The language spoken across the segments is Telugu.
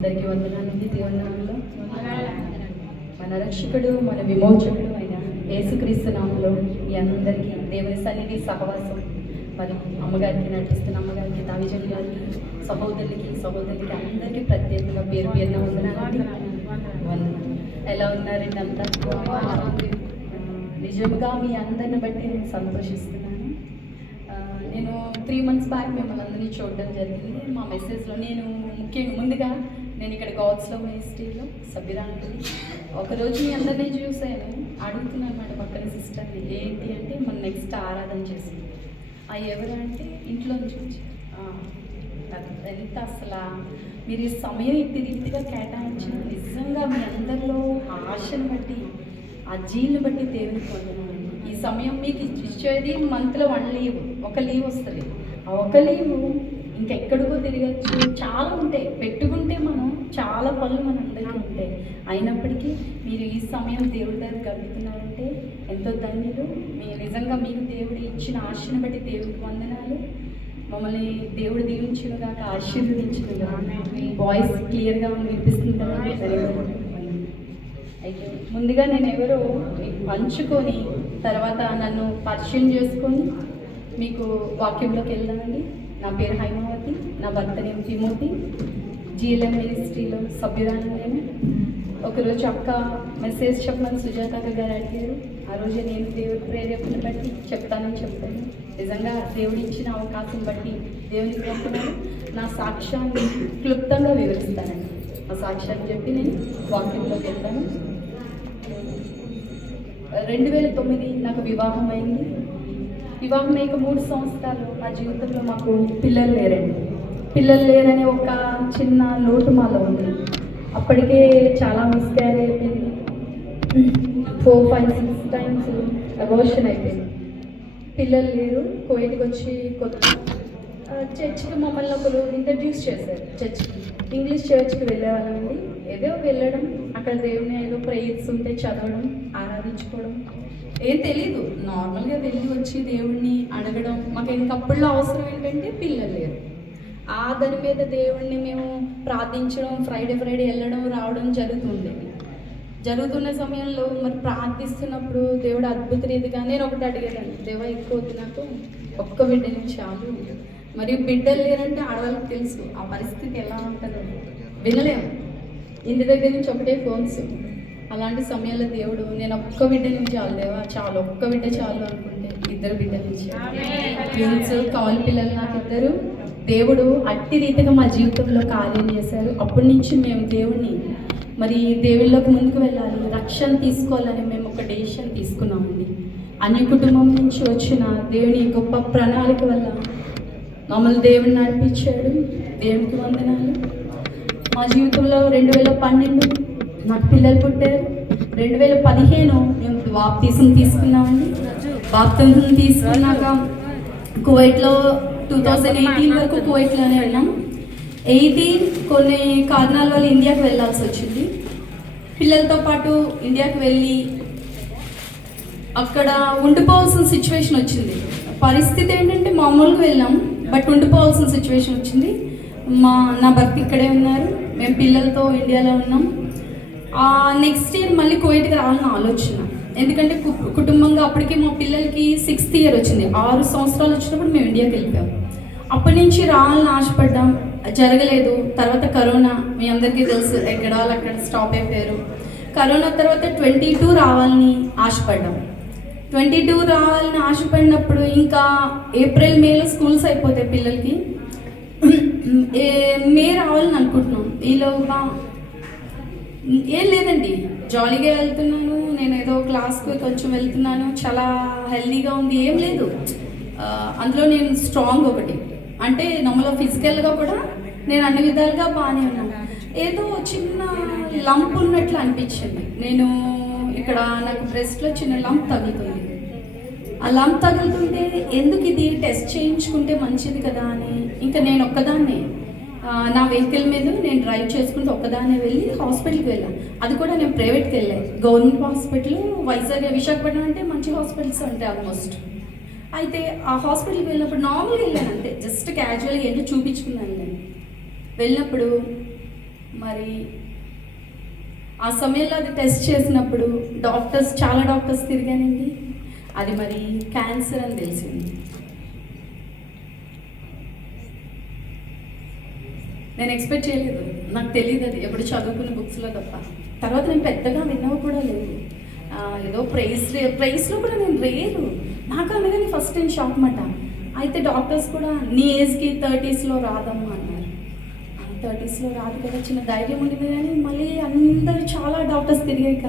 అందరికీ వందనాలండి. దేవుని నామములో మన రక్షకుడు మన విమోచకుడు అయిన యేసుక్రీస్తు నామములో మీ అందరికీ దేవుని సన్నిధి సహవాసం, మరి అమ్మగారికి నటిస్తున్న అమ్మగారికి, తావిజన్ గారికి, సహోదరులకి అందరికీ ప్రత్యేకంగా పేరు పేరున వందనాలండి. ఎలా ఉన్నారండి అంతా? నిజంగా మీ అందరిని బట్టి నేను సంతోషిస్తున్నాను. నేను 3 months బ్యాక్ మిమ్మల్ని అందరినీ చూడడం జరిగింది. మా మెసేజ్లో నేను ముందుగా నేను ఇక్కడ గాడ్స్ లవ్ మినిస్ట్రీలో సభ్యురాలిని. ఒకరోజు మీ అందరినీ చూసాను, అడుగుతున్నాను అన్నమాట పక్కన సిస్టర్ని, ఏంటి అంటే మన నెక్స్ట్ ఆరాధన చేసింది. ఎవరు అంటే ఇంట్లో నుంచి ఎంత అసలు మీరు ఈ సమయం ఇట్టి రీతిగా కేటాయించిన నిజంగా మీ అందరిలో ఆశను బట్టి, ఆ జీల్ని బట్టి దేవుని పొందనండి. ఈ సమయం మీకు ఇచ్చేది మంత్లో 1 లీవ్, ఒక లీవ్ వస్తుంది. ఆ ఒక లీవ్ ఇంకెక్కడికో తిరగచ్చు, చాలా ఉంటాయి. పెట్టుకుంటే మనం చాలా పనులు మన అందరికీ ఉంటాయి. అయినప్పటికీ మీరు ఈ సమయం దేవుడి దగ్గర గడుపుతున్నారంటే ఎంతో ధన్యులు. నిజంగా మీకు దేవుడు ఇచ్చిన ఆశను బట్టి దేవుడికి వందనాలు. మమ్మల్ని దేవుడు దీవించునుగా, ఆశీర్వదించునుగా. మీ వాయిస్ క్లియర్గా వినిపిస్తుంది కదా. అయితే ముందుగా నేను ఎవరో మీకు పంచుకొని తర్వాత నన్ను పరిచయం చేసుకొని మీకు వాక్యంలోకి వెళ్దామండి. నా పేరు హైమావతి, నా భర్త నేమ్ తిమోతి, జీఎల్ఎం మినిస్ట్రీలో సభ్యురాలు నేను. ఒకరోజు అక్క మెసేజ్ చెప్పమని సుజాత గారు అడిగారు. ఆ రోజు నేను దేవుడి ప్రేరేపణ బట్టి చెప్తాను. నిజంగా దేవుడు ఇచ్చిన అవకాశం బట్టి దేవునికి చెప్తున్నాను. నా సాక్ష్యాన్ని క్లుప్తంగా వివరిస్తానండి. ఆ సాక్ష్యాన్ని చెప్పి నేను వాక్యంలోకి వెళ్తాను. 2009 నాకు వివాహం అయింది. వివాహం అయ్యాక 3 సంవత్సరాలు నా జీవితంలో మాకు పిల్లలు లేరనే ఒక చిన్న లోటు మాలో ఉంది. అప్పటికే చాలా మిస్క్యారేజ్ అయిపోయింది. 4-5-6 times అబార్షన్ అయిపోయింది. పిల్లలు లేరు. కువైట్కి వచ్చి కొత్త చర్చ్కి మమ్మల్ని ఒకరు ఇంట్రడ్యూస్ చేశారు. ఇంగ్లీష్ చర్చ్కి వెళ్ళేవాళ్ళండి. ఏదో వెళ్ళడం, అక్కడ దేవుని ఏదో ప్రేయర్స్ ఉంటే చదవడం, ఆరాధించుకోవడం, ఏం తెలీదు. నార్మల్గా వెళ్ళి వచ్చి దేవుణ్ణి అడగడం. మాకు ఇంకప్పుడులో అవసరం ఏంటంటే పిల్లలు లేరు. దాని మీద దేవుణ్ణి మేము ప్రార్థించడం, ఫ్రైడే వెళ్ళడం రావడం జరుగుతున్న సమయంలో మరి ప్రార్థిస్తున్నప్పుడు దేవుడు అద్భుత రీతిగా నేను ఒకటి అడిగాను, దేవా ఎక్కువ నాకు ఒక్క బిడ్డని చాలు. మరియు బిడ్డలు లేరంటే ఆడవాళ్ళకి తెలుసు ఆ పరిస్థితి ఎలా ఉంటుందో, వినలేము. ఇంటి దగ్గర నుంచి ఒకటే ఫోన్స్. అలాంటి సమయంలో దేవుడు నేను ఒక్క బిడ్డ నుంచి చాలు దేవా, చాలు ఒక్క బిడ్డ చాలు అనుకుంటే 2 బిడ్డల నుంచి ట్విన్స్ కావాలి పిల్లలు నాకు 2. దేవుడు అట్టి రీతిగా మా జీవితంలో కార్యం చేశారు. అప్పటి నుంచి మేము దేవుణ్ణి మరి దేవుళ్ళకి ముందుకు వెళ్ళాలి, రక్షణ తీసుకోవాలని మేము ఒక డెసిషన్ తీసుకున్నామండి. అన్ని కుటుంబం నుంచి వచ్చిన దేవుని గొప్ప ప్రణాళిక వల్ల మమ్మల్ని దేవుని నడిపించాడు. దేవునికి వందనాలు. మా జీవితంలో 2012 నాకు పిల్లలు పుట్టారు. 2015 మేము బాప్తిజం తీసుకున్నామండి. బాప్తిజం తీసుకున్నాక కువైట్లో 2018 వరకు కువైట్లోనే వెళ్ళాం. 18 కొన్ని కారణాల వల్ల ఇండియాకి వెళ్ళాల్సి వచ్చింది. పిల్లలతో పాటు ఇండియాకి వెళ్ళి అక్కడ ఉండిపోవాల్సిన సిచ్యువేషన్ వచ్చింది. పరిస్థితి ఏంటంటే మామూలుగా వెళ్ళాం, బట్ ఉండిపోవాల్సిన సిచ్యువేషన్ వచ్చింది. నా భర్త ఇక్కడే ఉన్నారు, మేము పిల్లలతో ఇండియాలో ఉన్నాం. నెక్స్ట్ ఇయర్ మళ్ళీ కువైట్కి రావాలని ఆలోచన. ఎందుకంటే కుటుంబంగా అప్పటికి మా పిల్లలకి 6th year వచ్చింది. 6 సంవత్సరాలు వచ్చినప్పుడు మేము ఇండియాకి వెళ్ళిపోయాం. అప్పటి నుంచి రావాలని ఆశపడ్డాం, జరగలేదు. తర్వాత కరోనా, మీ అందరికీ తెలుసు, ఎక్కడ వాళ్ళు అక్కడ స్టాప్ అయిపోయారు. కరోనా తర్వాత 22 రావాలని ఆశపడ్డాం. 22 రావాలని ఆశపడినప్పుడు ఇంకా ఏప్రిల్ మేలో స్కూల్స్ అయిపోతాయి పిల్లలకి. మే రావాలని అనుకుంటున్నాం. ఈలోగా ఏం లేదండి, జాలీగా వెళ్తున్నాను. నేను ఏదో క్లాస్కి కొంచెం వెళ్తున్నాను, చాలా హెల్దీగా ఉంది, ఏం లేదు. అందులో నేను స్ట్రాంగ్ ఒకటి అంటే నమ్మలో ఫిజికల్గా కూడా నేను అన్ని విధాలుగా బాగానే ఉన్నాను. ఏదో చిన్న లంప్ ఉన్నట్లు అనిపించింది. నేను ఇక్కడ నాకు బ్రెస్ట్లో చిన్న లంప్ తగులుతుంది. ఆ లంప్ తగులుతుంటే ఎందుకు ఇది టెస్ట్ చేయించుకుంటే మంచిది కదా అని ఇంకా నేను ఒక్కదాన్నే నా వెహికల్ మీద నేను డ్రైవ్ చేసుకుంటూ ఒక్కదాన్నే వెళ్ళి హాస్పిటల్కి వెళ్ళాను. అది కూడా నేను ప్రైవేట్కి వెళ్ళాను. గవర్నమెంట్ హాస్పిటల్ వైజాగ్, విశాఖపట్నం అంటే మంచి హాస్పిటల్స్ ఉంటాయి ఆల్మోస్ట్. అయితే ఆ హాస్పిటల్కి వెళ్ళినప్పుడు నార్మల్గా వెళ్ళాను అంతే, జస్ట్ క్యాజువల్గా ఏంటో చూపించుకున్నాను. నేను వెళ్ళినప్పుడు మరి ఆ సమయంలో అది టెస్ట్ చేసినప్పుడు చాలా డాక్టర్స్ తిరిగానండి. అది మరి క్యాన్సర్ అని తెలిసింది. నేను ఎక్స్పెక్ట్ చేయలేదు, నాకు తెలియదు, అది ఎప్పుడు చదువుకున్న బుక్స్లో తప్ప. తర్వాత నేను పెద్దగా విన్నవి కూడా లేదు. ఏదో ప్రైస్లో కూడా నేను రేరు, నాకు అందుకని ఫస్ట్ టైం షాక్ అన్నమాట. అయితే డాక్టర్స్ కూడా నీ ఏజ్కి 30sలో రాదమ్మా అన్నారు. 30sలో రాదు కదా, చిన్న ధైర్యం ఉండేది. కానీ మళ్ళీ అందరూ చాలా డాక్టర్స్ తిరిగాక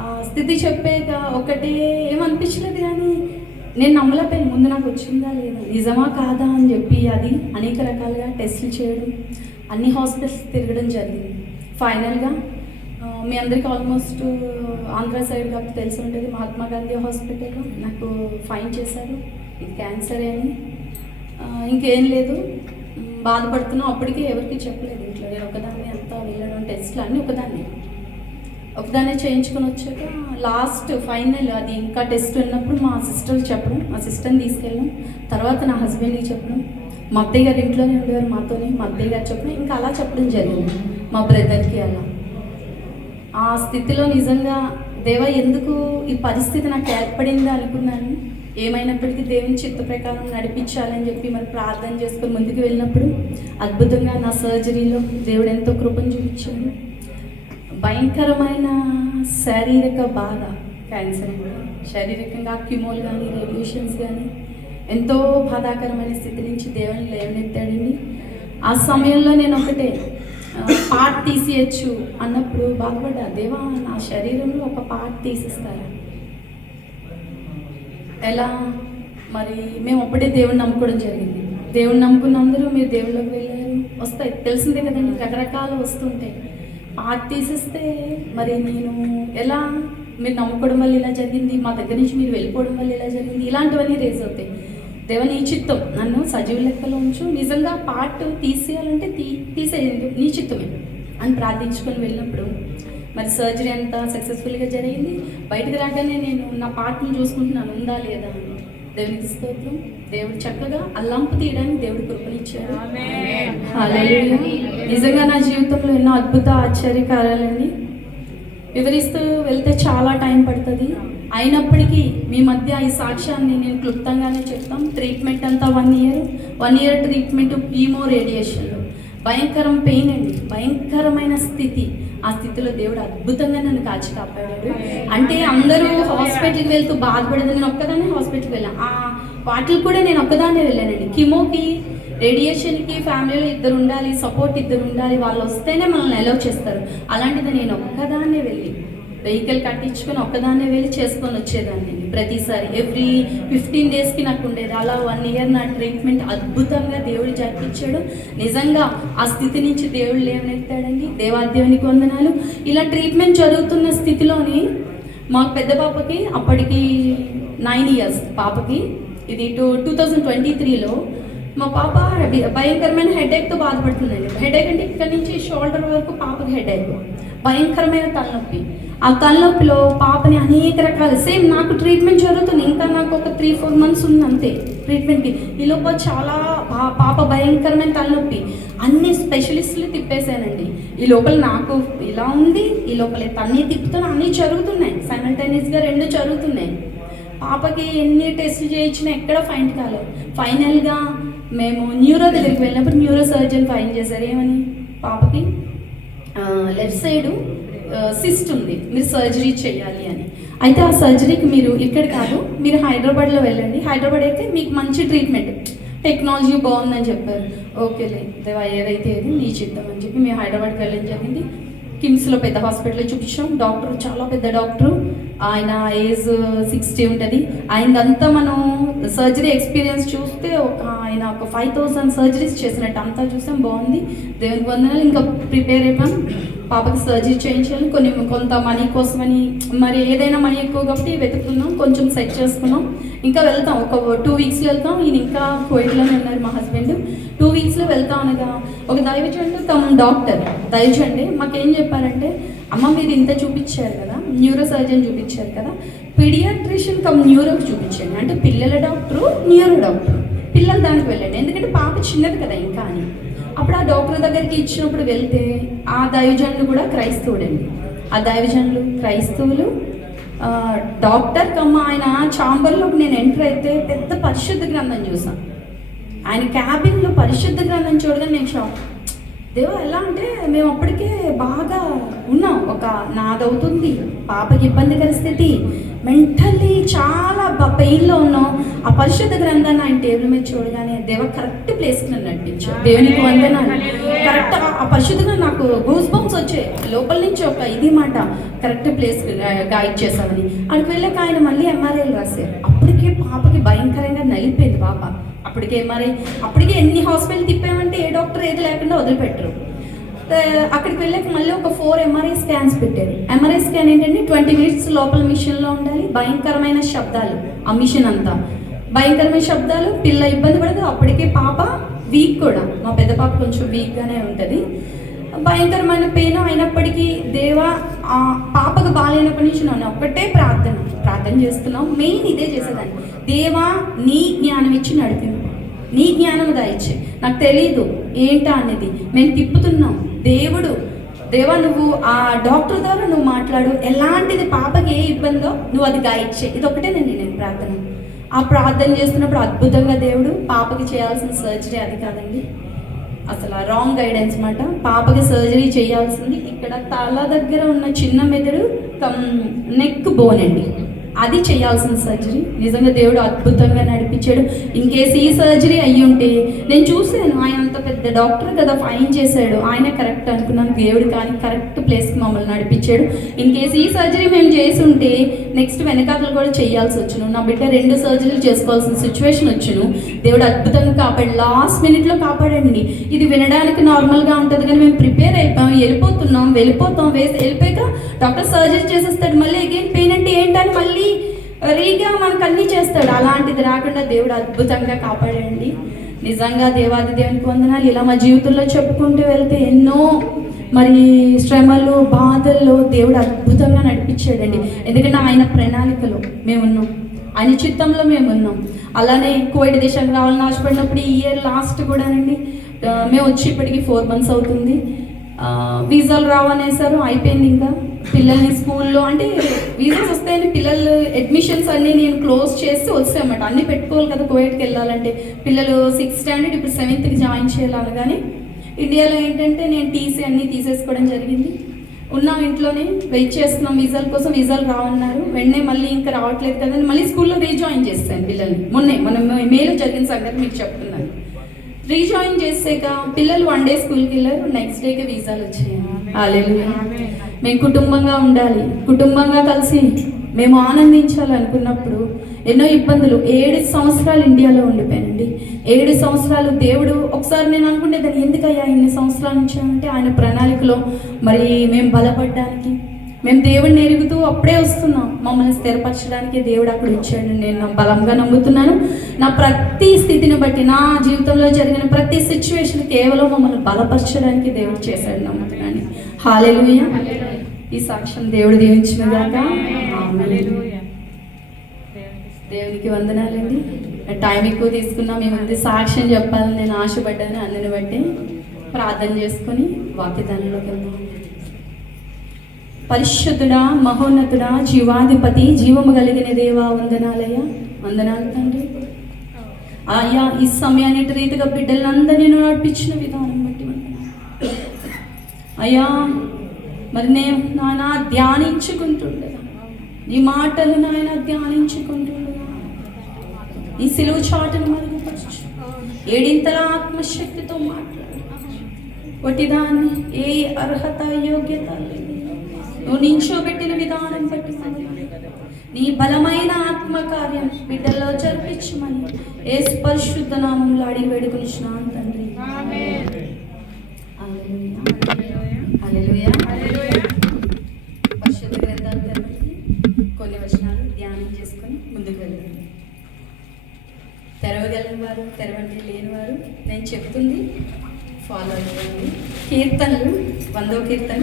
ఆ స్థితి చెప్పాక ఒకటే ఏమనిపించలేదు. కానీ నేను నమ్మలేకపోయాను, ముందు నాకు వచ్చిందా లేదా, నిజమా కాదా అని చెప్పి అది అనేక రకాలుగా టెస్టులు చేయడం, అన్ని హాస్పిటల్స్ తిరగడం జరిగింది. ఫైనల్గా మీ అందరికీ ఆల్మోస్ట్ ఆంధ్ర సైడ్ కాబట్టి తెలిసి ఉంటుంది, మహాత్మా గాంధీ హాస్పిటల్లో నాకు ఫైండ్ చేశారు ఇది క్యాన్సర్ అని. ఇంకేం లేదు, బాధపడుతున్నాం. అప్పటికే ఎవరికి చెప్పలేదు ఇంట్లో, నేను ఒకదాన్ని అంతా వెళ్ళడం టెస్ట్లు అన్నీ ఒకదాన్నే చేయించుకొని వచ్చాక లాస్ట్ ఫైనల్ అది ఇంకా టెస్ట్ ఉన్నప్పుడు మా సిస్టర్కి చెప్పడం, మా సిస్టర్ని తీసుకెళ్ళడం, తర్వాత నా హస్బెండ్కి చెప్పడం, మా అత్తయ్య గారు ఇంట్లోనే ఉండేవారు మాతోని, మా అత్తయ్య గారు చెప్పడం, ఇంకా అలా చెప్పడం జరిగింది మా బ్రదర్కి. అలా ఆ స్థితిలో నిజంగా దేవా ఎందుకు ఈ పరిస్థితి నాకు ఏర్పడిందా అనుకున్నాను. ఏమైనప్పటికీ దేవుని చిత్త ప్రకారం నడిపించాలని చెప్పి మరి ప్రార్థన చేసుకొని ముందుకు వెళ్ళినప్పుడు అద్భుతంగా నా సర్జరీలో దేవుడు ఎంతో కృపను చూపించాడు. భయంకరమైన శారీరక బాధ, క్యాన్సర్, శారీరకంగా క్యూమోలు కానీ రేడియేషన్స్ కానీ ఎంతో బాధాకరమైన స్థితి నుంచి దేవుని లేవనెత్తాడండి. ఆ సమయంలో నేను ఒకటే పార్ట్ తీసేయచ్చు అన్నప్పుడు బాధపడ్డా, దేవా నా శరీరంలో ఒక పార్ట్ తీసేస్తారా, ఎలా? మరి మేము అప్పుడే దేవుడిని నమ్ముకోవడం జరిగింది. దేవుడిని నమ్ముకున్న అందరూ మీరు దేవుళ్ళకి వెళ్ళారు, వస్తాయి తెలిసిందే కదండి, రకరకాలు వస్తుంటాయి. పార్ట్ తీసేస్తే మరి నేను ఎలా, మీరు నమ్ముకోవడం వల్ల ఇలా జరిగింది, మా దగ్గర నుంచి మీరు వెళ్ళిపోవడం వల్ల ఇలా జరిగింది, ఇలాంటివన్నీ రేజ్ అవుతాయి. దేవ నీ చిత్తం, నన్ను సజీవ లెక్కలో ఉంచు, నిజంగా పార్ట్ తీసేయాలంటే తీసేయండి, నీ చిత్తమే అని ప్రార్థించుకొని వెళ్ళినప్పుడు మరి సర్జరీ అంతా సక్సెస్ఫుల్గా జరిగింది. బయటకు రాగానే నేను నా పార్ట్ని చూసుకుంటున్నాను ఉందా లేదా అని. దేవునికి స్తోత్రం, దేవుడు చక్కగా అల్లంపు తీయడానికి దేవుడు కృపనిచ్చాడు. హల్లెలూయా. నిజంగా నా జీవితంలో ఎన్నో అద్భుత ఆశ్చర్యకార్యాలన్నీ వివరిస్తూ వెళ్తే చాలా టైం పడుతుంది. అయినప్పటికీ మీ మధ్య ఈ సాక్ష్యాన్ని నేను క్లుప్తంగానే చెప్తాం. ట్రీట్మెంట్ అంతా 1 year ట్రీట్మెంట్, కీమో రేడియేషన్లు, భయంకరం పెయిన్ అండి, భయంకరమైన స్థితి. ఆ స్థితిలో దేవుడు అద్భుతంగా నన్ను కాచి కాపాడాడు. అంటే అందరూ హాస్పిటల్కి వెళ్తూ బాధపడేది, నేను ఒక్కదాన్ని హాస్పిటల్కి వెళ్ళాను. వాటికి కూడా నేను ఒక్కదాన్నే వెళ్ళానండి. కీమోకి రేడియేషన్కి ఫ్యామిలీలో 2 ఉండాలి, సపోర్ట్ 2 ఉండాలి, వాళ్ళు వస్తేనే మనల్ని అలౌ చేస్తారు. అలాంటిది నేను ఒక్కదాన్నే వెళ్ళి వెహికల్ కట్టించుకొని ఒక్కదాన్నే వెళ్ళి చేసుకొని వచ్చేదాన్ని ప్రతిసారి. ఎవ్రీ 15 daysకి నాకు ఉండేది. అలా 1 year నా ట్రీట్మెంట్ అద్భుతంగా దేవుడు జరిపించాడు. నిజంగా ఆ స్థితి నుంచి దేవుడు లేవనెత్తాడండి. దేవాదేవునికి వందనాలు. ఇలా ట్రీట్మెంట్ జరుగుతున్న స్థితిలోని మా పెద్ద పాపకి అప్పటికి 9 years పాపకి, ఇది 2023లో మా పాప భయంకరమైన హెడేక్తో బాధపడుతుందండి. హెడేక్ అంటే ఇక్కడ నుంచి షోల్డర్ వరకు పాపకి హెడేక్, భయంకరమైన తలనొప్పి. ఆ తలనొప్పిలో పాపని అనేక రకాల సేమ్ నాకు ట్రీట్మెంట్ జరుగుతుంది. ఇంకా నాకు ఒక 3-4 months ఉంది అంతే ట్రీట్మెంట్కి. ఈ లోపల చాలా పాప భయంకరమైన తలనొప్పి, అన్ని స్పెషలిస్టులు తిప్పేశానండి. ఈ లోపల నాకు ఇలా ఉంది, ఈ లోపల తన్ని తిప్పుతాను, అన్నీ జరుగుతున్నాయి సైమల్టేనియస్గా, 2 జరుగుతున్నాయి. పాపకి ఎన్ని టెస్టులు చేయించినా ఎక్కడ ఫైండ్ కాలేదు. ఫైనల్గా మేము న్యూరో దగ్గరికి వెళ్ళినప్పుడు న్యూరో సర్జన్ ఫైండ్ చేశారు. ఏమని, పాపకి లెఫ్ట్ సైడు సిస్ట్ ఉంది, మీరు సర్జరీ చేయాలి అని. అయితే ఆ సర్జరీకి మీరు ఇక్కడ కాదు, మీరు హైదరాబాద్లో వెళ్ళండి, హైదరాబాద్ అయితే మీకు మంచి ట్రీట్మెంట్, టెక్నాలజీ బాగుందని చెప్పారు. ఓకేలే దేవా ఏదైతే ఏది నీ చిత్తం అని చెప్పి మేము హైదరాబాద్కి వెళ్ళడం జరిగింది. కిమ్స్లో పెద్ద హాస్పిటల్లో చూపించాం. డాక్టర్ చాలా పెద్ద డాక్టరు, ఆయన ఏజ్ 60 ఉంటుంది. ఆయనదంతా మనం సర్జరీ ఎక్స్పీరియన్స్ చూస్తే ఆయన ఒక 5000 సర్జరీస్ చేసినట్టు అంతా చూసాం. బాగుంది, దేవునికి వందనాలు. ఇంకా ప్రిపేర్ అయిపోయాం, పాపకి సర్జరీ చేయించాలి. కొంత మనీ కోసమని, మరి ఏదైనా మనీ ఎక్కువ కాబట్టి వెతుకుతున్నాం, కొంచెం సెట్ చేసుకున్నాం. ఇంకా వెళ్తాం, ఒక 2 weeksలో వెళ్తాం. ఈయన ఇంకా కోయిట్లోనే ఉన్నారు మా హస్బెండ్. 2 weeksలో వెళ్తాం అనగా ఒక దైవజనుడు డాక్టర్ దైవజండి మాకేం చెప్పారంటే, అమ్మ మీరు ఇంత చూపించారు కదా, న్యూరో సర్జన్ చూపించారు కదా, పీడియాట్రిషియన్ న్యూరోకి చూపించండి. అంటే పిల్లల డాక్టరు, న్యూరో డాక్టర్, పిల్లలు దానికి వెళ్ళండి, ఎందుకంటే పాప చిన్నది కదా ఇంకా అని. అప్పుడు ఆ డాక్టర్ దగ్గరికి ఇచ్చినప్పుడు వెళ్తే ఆ దైవజనులు కూడా క్రైస్తవుడండి. ఆ దైవజనులు క్రైస్తవులు. డాక్టర్ కమ్మ ఆయన ఛాంబర్లోకి నేను ఎంటర్ అయితే పెద్ద పరిశుద్ధ గ్రంథం చూసాను. ఆయన క్యాబిన్లో పరిశుద్ధ గ్రంథం చూడగానే నేను షాక్. దేవా ఎలా అంటే మేము అప్పటికే బాగా ఉన్నాం, ఒక నాదవుతుంది, పాపకి ఇబ్బందికర స్థితి, మెంటల్లీ చాలా పెయిన్లో ఉన్నాం. ఆ పరిశుద్ధ గ్రంథాన్ని ఆయన టేబుల్ మీద చూడగానే దేవ కరెక్ట్ ప్లేస్కి నన్ను నడిపించావు. దేవునికి వందనాలు. కరెక్ట్ ఆ పరిశుద్ధంగా నాకు గూస్ బంప్స్ వచ్చాయి లోపల నుంచి, ఒక ఇది మాట కరెక్ట్ ప్లేస్కి గైడ్ చేసామని. అక్కడికి వెళ్ళాక ఆయన మళ్ళీ ఎంఆర్ఐలు రాశారు. అప్పటికే పాపకి భయంకరంగా నలిపోయింది పాప. అప్పటికే ఎంఆర్ఐ, అప్పటికే ఎన్ని హాస్పిటల్ తిప్పామంటే ఏ డాక్టర్ ఏది లేకుండా వదిలిపెట్టరు. అక్కడికి వెళ్ళాక మళ్ళీ ఒక 4 ఎంఆర్ఐ స్కాన్స్ పెట్టారు. ఎంఆర్ఐ స్కాన్ ఏంటంటే 20 మినిట్స్ లోపల మిషన్లో ఉండాలి. భయంకరమైన శబ్దాలు, ఆ మిషన్ అంతా భయంకరమైన శబ్దాలు, పిల్ల ఇబ్బంది పడదు. అప్పటికే పాప వీక్ కూడా, మా పెద్ద పాప కొంచెం వీక్గానే ఉంటుంది. భయంకరమైన పెయిన్ అయినప్పటికీ దేవా ఆ పాపకు బాగాలేనప్పటి నుంచి నన్ను ఒక్కటే ప్రార్థన చేస్తున్నాం. మెయిన్ ఇదే చేసేదాన్ని, దేవా నీ జ్ఞానం ఇచ్చి నడిపి, నీ జ్ఞానం దయచే. నాకు తెలీదు ఏంటా అనేది, మేము తిప్పుతున్నాం. దేవా నువ్వు ఆ డాక్టర్ ద్వారా నువ్వు మాట్లాడు, ఎలాంటిది పాపకి ఏ ఇబ్బందో నువ్వు అది గైడ్ చేయి. ఇది ఒకటే నేను ప్రార్థన. ఆ ప్రార్థన చేస్తున్నప్పుడు అద్భుతంగా దేవుడు పాపకి చేయాల్సిన సర్జరీ అది కాదండి, అసలు ఆ రాంగ్ గైడెన్స్ మాట. పాపకి సర్జరీ చేయాల్సింది ఇక్కడ తల దగ్గర ఉన్న చిన్న మెదడు నెక్ బోన్ అండి, అది చేయాల్సిన సర్జరీ. నిజంగా దేవుడు అద్భుతంగా నడిపించాడు. ఇన్కేస్ ఈ సర్జరీ అయ్యి ఉంటే నేను చూశాను, ఆయన అంత పెద్ద డాక్టర్ కదా, ఫైన్ చేశాడు, ఆయన కరెక్ట్ అనుకున్నాను. దేవుడు కానీ కరెక్ట్ ప్లేస్కి మమ్మల్ని నడిపించాడు. ఇన్కేస్ ఈ సర్జరీ మేము చేసి ఉంటే నెక్స్ట్ వెనకాతలు కూడా చేయాల్సి వచ్చును. నా బిడ్డ 2 సర్జరీలు చేసుకోవాల్సిన సిచ్యువేషన్ వచ్చును. దేవుడు అద్భుతంగా కాపాడు, లాస్ట్ మినిట్లో కాపాడండి. ఇది వినడానికి నార్మల్గా ఉంటుంది కానీ మేము ప్రిపేర్ అయిపోయాం, వెళ్ళిపోతాం వెళ్ళిపోయాక డాక్టర్ సర్జరీ చేసేస్తాడు. మళ్ళీ అగైన్ పెయిన్ అంటే ఏంటని మళ్ళీ రీగా మనకు అన్నీ చేస్తాడు. అలాంటిది రాకుండా దేవుడు అద్భుతంగా కాపాడండి. నిజంగా దేవాది దేవునికి వందనాలు. ఇలా మా జీవితంలో చెప్పుకుంటూ వెళ్తే ఎన్నో మరి శ్రమలు బాధల్లో దేవుడు అద్భుతంగా నడిపించాడండి. ఎందుకంటే ఆయన ప్రణాళికలో మేమున్నాం, ఆయన చిత్తంలో మేమున్నాం. అలానే కువైట్ దేశానికి రావాలని ఆశపడినప్పుడు ఈ ఇయర్ లాస్ట్ కూడానండి మేము వచ్చి ఇప్పటికి 4 months అవుతుంది. వీసాలు రావనేసారు, అయిపోయింది. ఇంకా పిల్లల్ని స్కూల్లో అంటే వీసాస్ వస్తాయని పిల్లలు అడ్మిషన్స్ అన్నీ నేను క్లోజ్ చేసి వస్తాయన్నమాట. అన్నీ పెట్టుకోవాలి కదా కువైట్కి వెళ్ళాలంటే. పిల్లలు 6th standard ఇప్పుడు 7th జాయిన్ చేయాలి. కానీ ఇండియాలో ఏంటంటే నేను టీసీ అన్నీ తీసేసుకోవడం జరిగింది. ఉన్నాం ఇంట్లోనే వెయిట్ చేస్తున్నాం వీసాల కోసం. వీసాలు రావన్నారు, వెంటనే మళ్ళీ ఇంకా రావట్లేదు కదండి, మళ్ళీ స్కూల్లో రీజాయిన్ చేస్తాను పిల్లల్ని. మనం మేలో జరిగిన సంగతి మీకు చెప్తున్నాను. రీజాయిన్ చేసాక పిల్లలు 1 day స్కూల్కి వెళ్ళారు, నెక్స్ట్ డేకి వీసాలు వచ్చాయి. హల్లెలూయా. మేము కుటుంబంగా ఉండాలి, కుటుంబంగా కలిసి మేము ఆనందించాలనుకున్నప్పుడు ఎన్నో ఇబ్బందులు. 7 సంవత్సరాలు ఇండియాలో ఉండిపోయానండి. 7 సంవత్సరాలు దేవుడు, ఒకసారి నేను అనుకుంటే దాన్ని ఎందుకయ్యా ఇన్ని సంవత్సరాల నుంచి అంటే ఆయన ప్రణాళికలో మరి మేము బలపడడానికి, మేము దేవుడిని ఎరుగుతూ అప్పుడే వస్తున్నాం. మమ్మల్ని స్థిరపరచడానికి దేవుడు అక్కడ ఇచ్చాడు. నేను బలంగా నమ్ముతున్నాను. నా ప్రతి స్థితిని బట్టి, నా జీవితంలో జరిగిన ప్రతి సిచ్యువేషన్ కేవలం మమ్మల్ని బలపరచడానికి దేవుడు చేశాడు, నమ్ముతున్నాను. హల్లెలూయా. ఈ సాక్ష్యం దేవుడు దీవించిన గాక. దేవునికి వందనాలండి. టైం ఎక్కువ తీసుకున్నా మీ ముందు సాక్ష్యం చెప్పాలని నేను ఆశపడ్డాను. అందుని బట్టి ప్రార్థన చేసుకొని వాక్యదానంలోకి వెళ్దాం. పరిశుద్ధుడా, మహోన్నతుడా, జీవాధిపతి, జీవము కలిగిన దేవా, వందనాలయ్యా. వందనాలు తండ్రి. అయ్యా ఈ సమయాన్ని రీతిగా బిడ్డలందరినీ నడిపించిన విధానం బట్టి అయ్యా మరి నేను నాయన ధ్యానించుకుంటుండగా, నీ మాటలు నాయన ధ్యానించుకుంటుండగా, నీ సిలువ చాటును మరుగుపరచు. 7 ఆత్మశక్తితో మాట్లాడు. ఒకటిదాన్ని ఏ అర్హత యోగ్యత లేదు, నువ్వు నించోబెట్టిన విధానం బట్టి నీ బలమైన ఆత్మకార్యం బిడ్డల్లో జరిపించమని యేసు పరిశుద్ధ నామములో అడిగి వేడుకొనిచున్నాను తండ్రి. హల్లెలూయా. పరిశుద్ధ గ్రంథాలు తెరవండి, కొన్ని వచనాలు ధ్యానం చేసుకొని ముందుకు వెళ్దాం. తెరవగలిగిన వారు తెరవండి, లేని వారు నేను చెప్తుంది ఫాలో అయిపోయింది. కీర్తనలు 100వ కీర్తన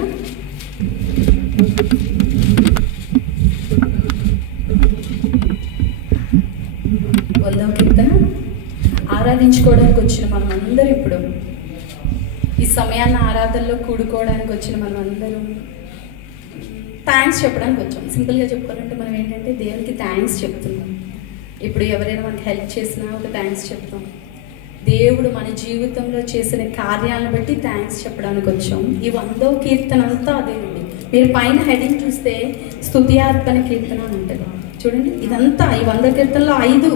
100వ కీర్తన ఆరాధించుకోవడానికి వచ్చిన మనం అందరూ ఇప్పుడు ఆరాధనలో కూడుకోవడానికి వచ్చిన మనం అందరం థ్యాంక్స్ చెప్పడానికి వచ్చాం. సింపుల్గా చెప్పుకోవాలంటే మనం ఏంటంటే దేవునికి థ్యాంక్స్ చెప్తున్నాం. ఇప్పుడు ఎవరైనా మనకి హెల్ప్ చేసినా ఒక థ్యాంక్స్ చెప్తాం. దేవుడు మన జీవితంలో చేసిన కార్యాలను బట్టి థ్యాంక్స్ చెప్పడానికి వచ్చాం. ఈ 100వ కీర్తన అంతా అదేనండి. మీరు పైన హెడింగ్ చూస్తే స్తుత్యార్పణ కీర్తన అని ఉంటుంది చూడండి. ఇదంతా ఈ 100 కీర్తనలో 5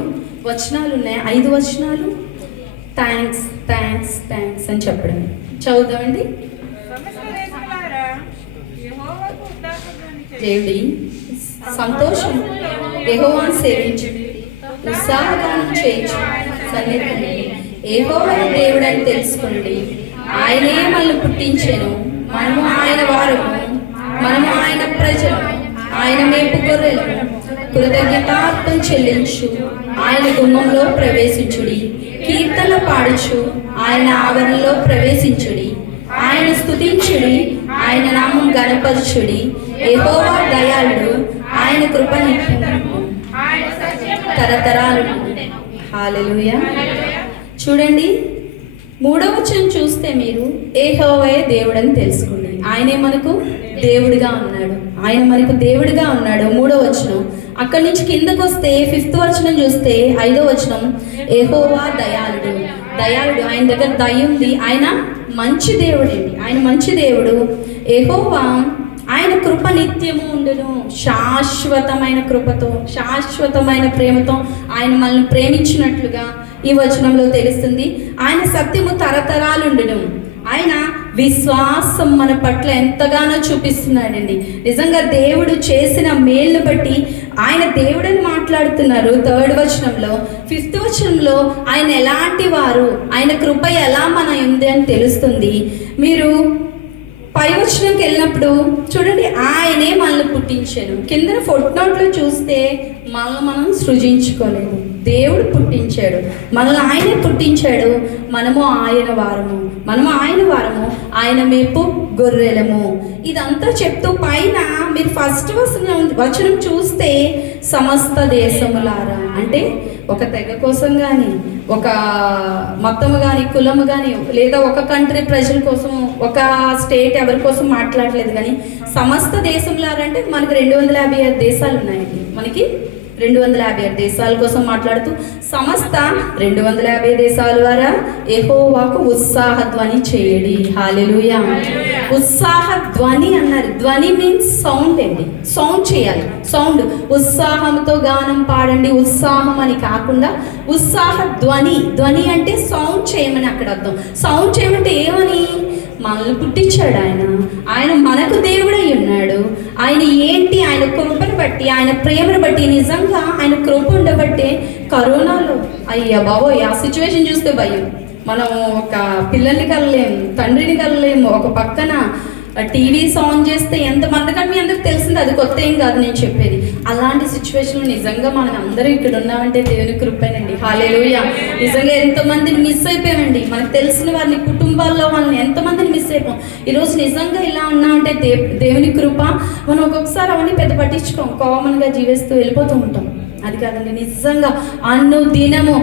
వచనాలు ఉన్నాయి. 5 వచనాలు థ్యాంక్స్ థ్యాంక్స్ థ్యాంక్స్ అని చెప్పడం. చదువుదామండి. దేవుడి సంతోషం యెహోవాను సేవించు, ఉత్సాహగానం చేయించు, సన్నిధిని యెహోవా దేవుడని తెలుసుకోండి. ఆయనే మనల్ని పుట్టించెను, మనము ఆయన వారము, మనము ఆయన ప్రజలు, ఆయన మేపు గొర్రెలు. కృతజ్ఞతార్థం చెల్లించు, ఆయన గుమ్మంలో ప్రవేశించుడి. కీర్తన పాడుచు, ఆయన ఆవరణలో ప్రవేశించుడి. ఆయన స్తుతించుడి, ఆయన నామం గణపరచుడి. యెహోవా దయాళుడు, ఆయన కృప నిత్యము తరతరాలు. హల్లెలూయా. చూడండి 3వ వచనం చూస్తే మీరు యెహోవాయే దేవుడని తెలుసుకోండి. ఆయనే మనకు దేవుడిగా ఉన్నాడు, ఆయన మనకు దేవుడిగా ఉన్నాడు. 3వ వచనం. అక్కడి నుంచి కిందకు వస్తే 5th వచనం చూస్తే 5వ వచనం యెహోవా దయాళుడు. దయాళుడు, ఆయన దగ్గర దయ ఉంది. ఆయన మంచి దేవుడండి, ఆయన మంచి దేవుడు. యెహోవా ఆయన కృప నిత్యము ఉండును. శాశ్వతమైన కృపతో, శాశ్వతమైన ప్రేమతో ఆయన మనల్ని ప్రేమించినట్లుగా ఈ వచనంలో తెలుస్తుంది. ఆయన సత్యము తరతరాలుండును. ఆయన విశ్వాసం మన పట్ల ఎంతగానో చూపిస్తున్నాడండి. నిజంగా దేవుడు చేసిన మేలు బట్టి ఆయన దేవుడని మాట్లాడుతున్నారు 3rd వచనంలో. 5th వచనంలో ఆయన ఎలాంటి వారు, ఆయన కృప ఎలా మన ఉంది అని తెలుస్తుంది. మీరు పై వచనంకి వెళ్ళినప్పుడు చూడండి, ఆయనే మనల్ని పుట్టించాడు. కింద ఫుట్నోట్లో చూస్తే మనం సృజించుకోలేదు, దేవుడు పుట్టించాడు, మనల్ని ఆయనే పుట్టించాడు. మనము ఆయన వారము, ఆయన మేపు గొర్రెలము. ఇదంతా చెప్తూ పైన మీరు 1st వచనం చూస్తే సమస్త దేశములారా అంటే ఒక తెగ కోసం కానీ, ఒక మతము కానీ, కులము కానీ, లేదా ఒక కంట్రీ ప్రజల కోసం, ఒక స్టేట్ ఎవరి కోసం మాట్లాడలేదు కానీ సమస్త దేశంలారా అంటే మనకి 256 దేశాలు ఉన్నాయండి. మనకి 256 దేశాల కోసం మాట్లాడుతూ సమస్త 250 దేశాల ద్వారా యెహోవాకు ఉత్సాహ ధ్వని చేయడి. హల్లెలూయా. ఉత్సాహ ధ్వని అన్నారు. ధ్వని మీన్స్ సౌండ్ అండి, సౌండ్ చేయాలి. సౌండ్, ఉత్సాహంతో గానం పాడండి. ఉత్సాహం అని కాకుండా ఉత్సాహ ధ్వని. ధ్వని అంటే సౌండ్ చేయమని అక్కడ అర్థం. సౌండ్ చేయమంటే ఏమని? మనల్ని పుట్టించాడు ఆయన మనకు దేవుడై ఉన్నాడు. ఆయన ఏంటి? ఆయన కృపను బట్టి, ఆయన ప్రేమను బట్టి, నిజంగా ఆయన కృప ఉండబట్టే కరోనాలో అయ్యా బాబోయ్ ఆ సిచ్యువేషన్ చూస్తే భయం. మనం ఒక పిల్లల్ని కలలేము, తండ్రిని కలలేము. ఒక పక్కన టీవీస్ ఆన్ చేస్తే ఎంతమందికంటే మీ అందరికి తెలిసింది, అది కొత్త ఏం కాదు నేను చెప్పేది. అలాంటి సిచ్యువేషన్లో నిజంగా మనం అందరూ ఇక్కడ ఉన్నామంటే దేవుని కృపేనండి. హల్లెలూయా. నిజంగా ఎంతమందిని మిస్ అయిపోయామండి. మనకు తెలిసిన వారిని, కుటుంబాల్లో వాళ్ళని ఎంతమందిని మిస్ అయిపోయాం. ఈరోజు నిజంగా ఇలా ఉన్నామంటే దేవుని కృప. మనం ఒక్కొక్కసారి అవన్నీ పెద్ద పట్టించుకోం, కామన్గా జీవిస్తూ వెళ్ళిపోతూ ఉంటాం. అది కాదండి, నిజంగా అనుదినము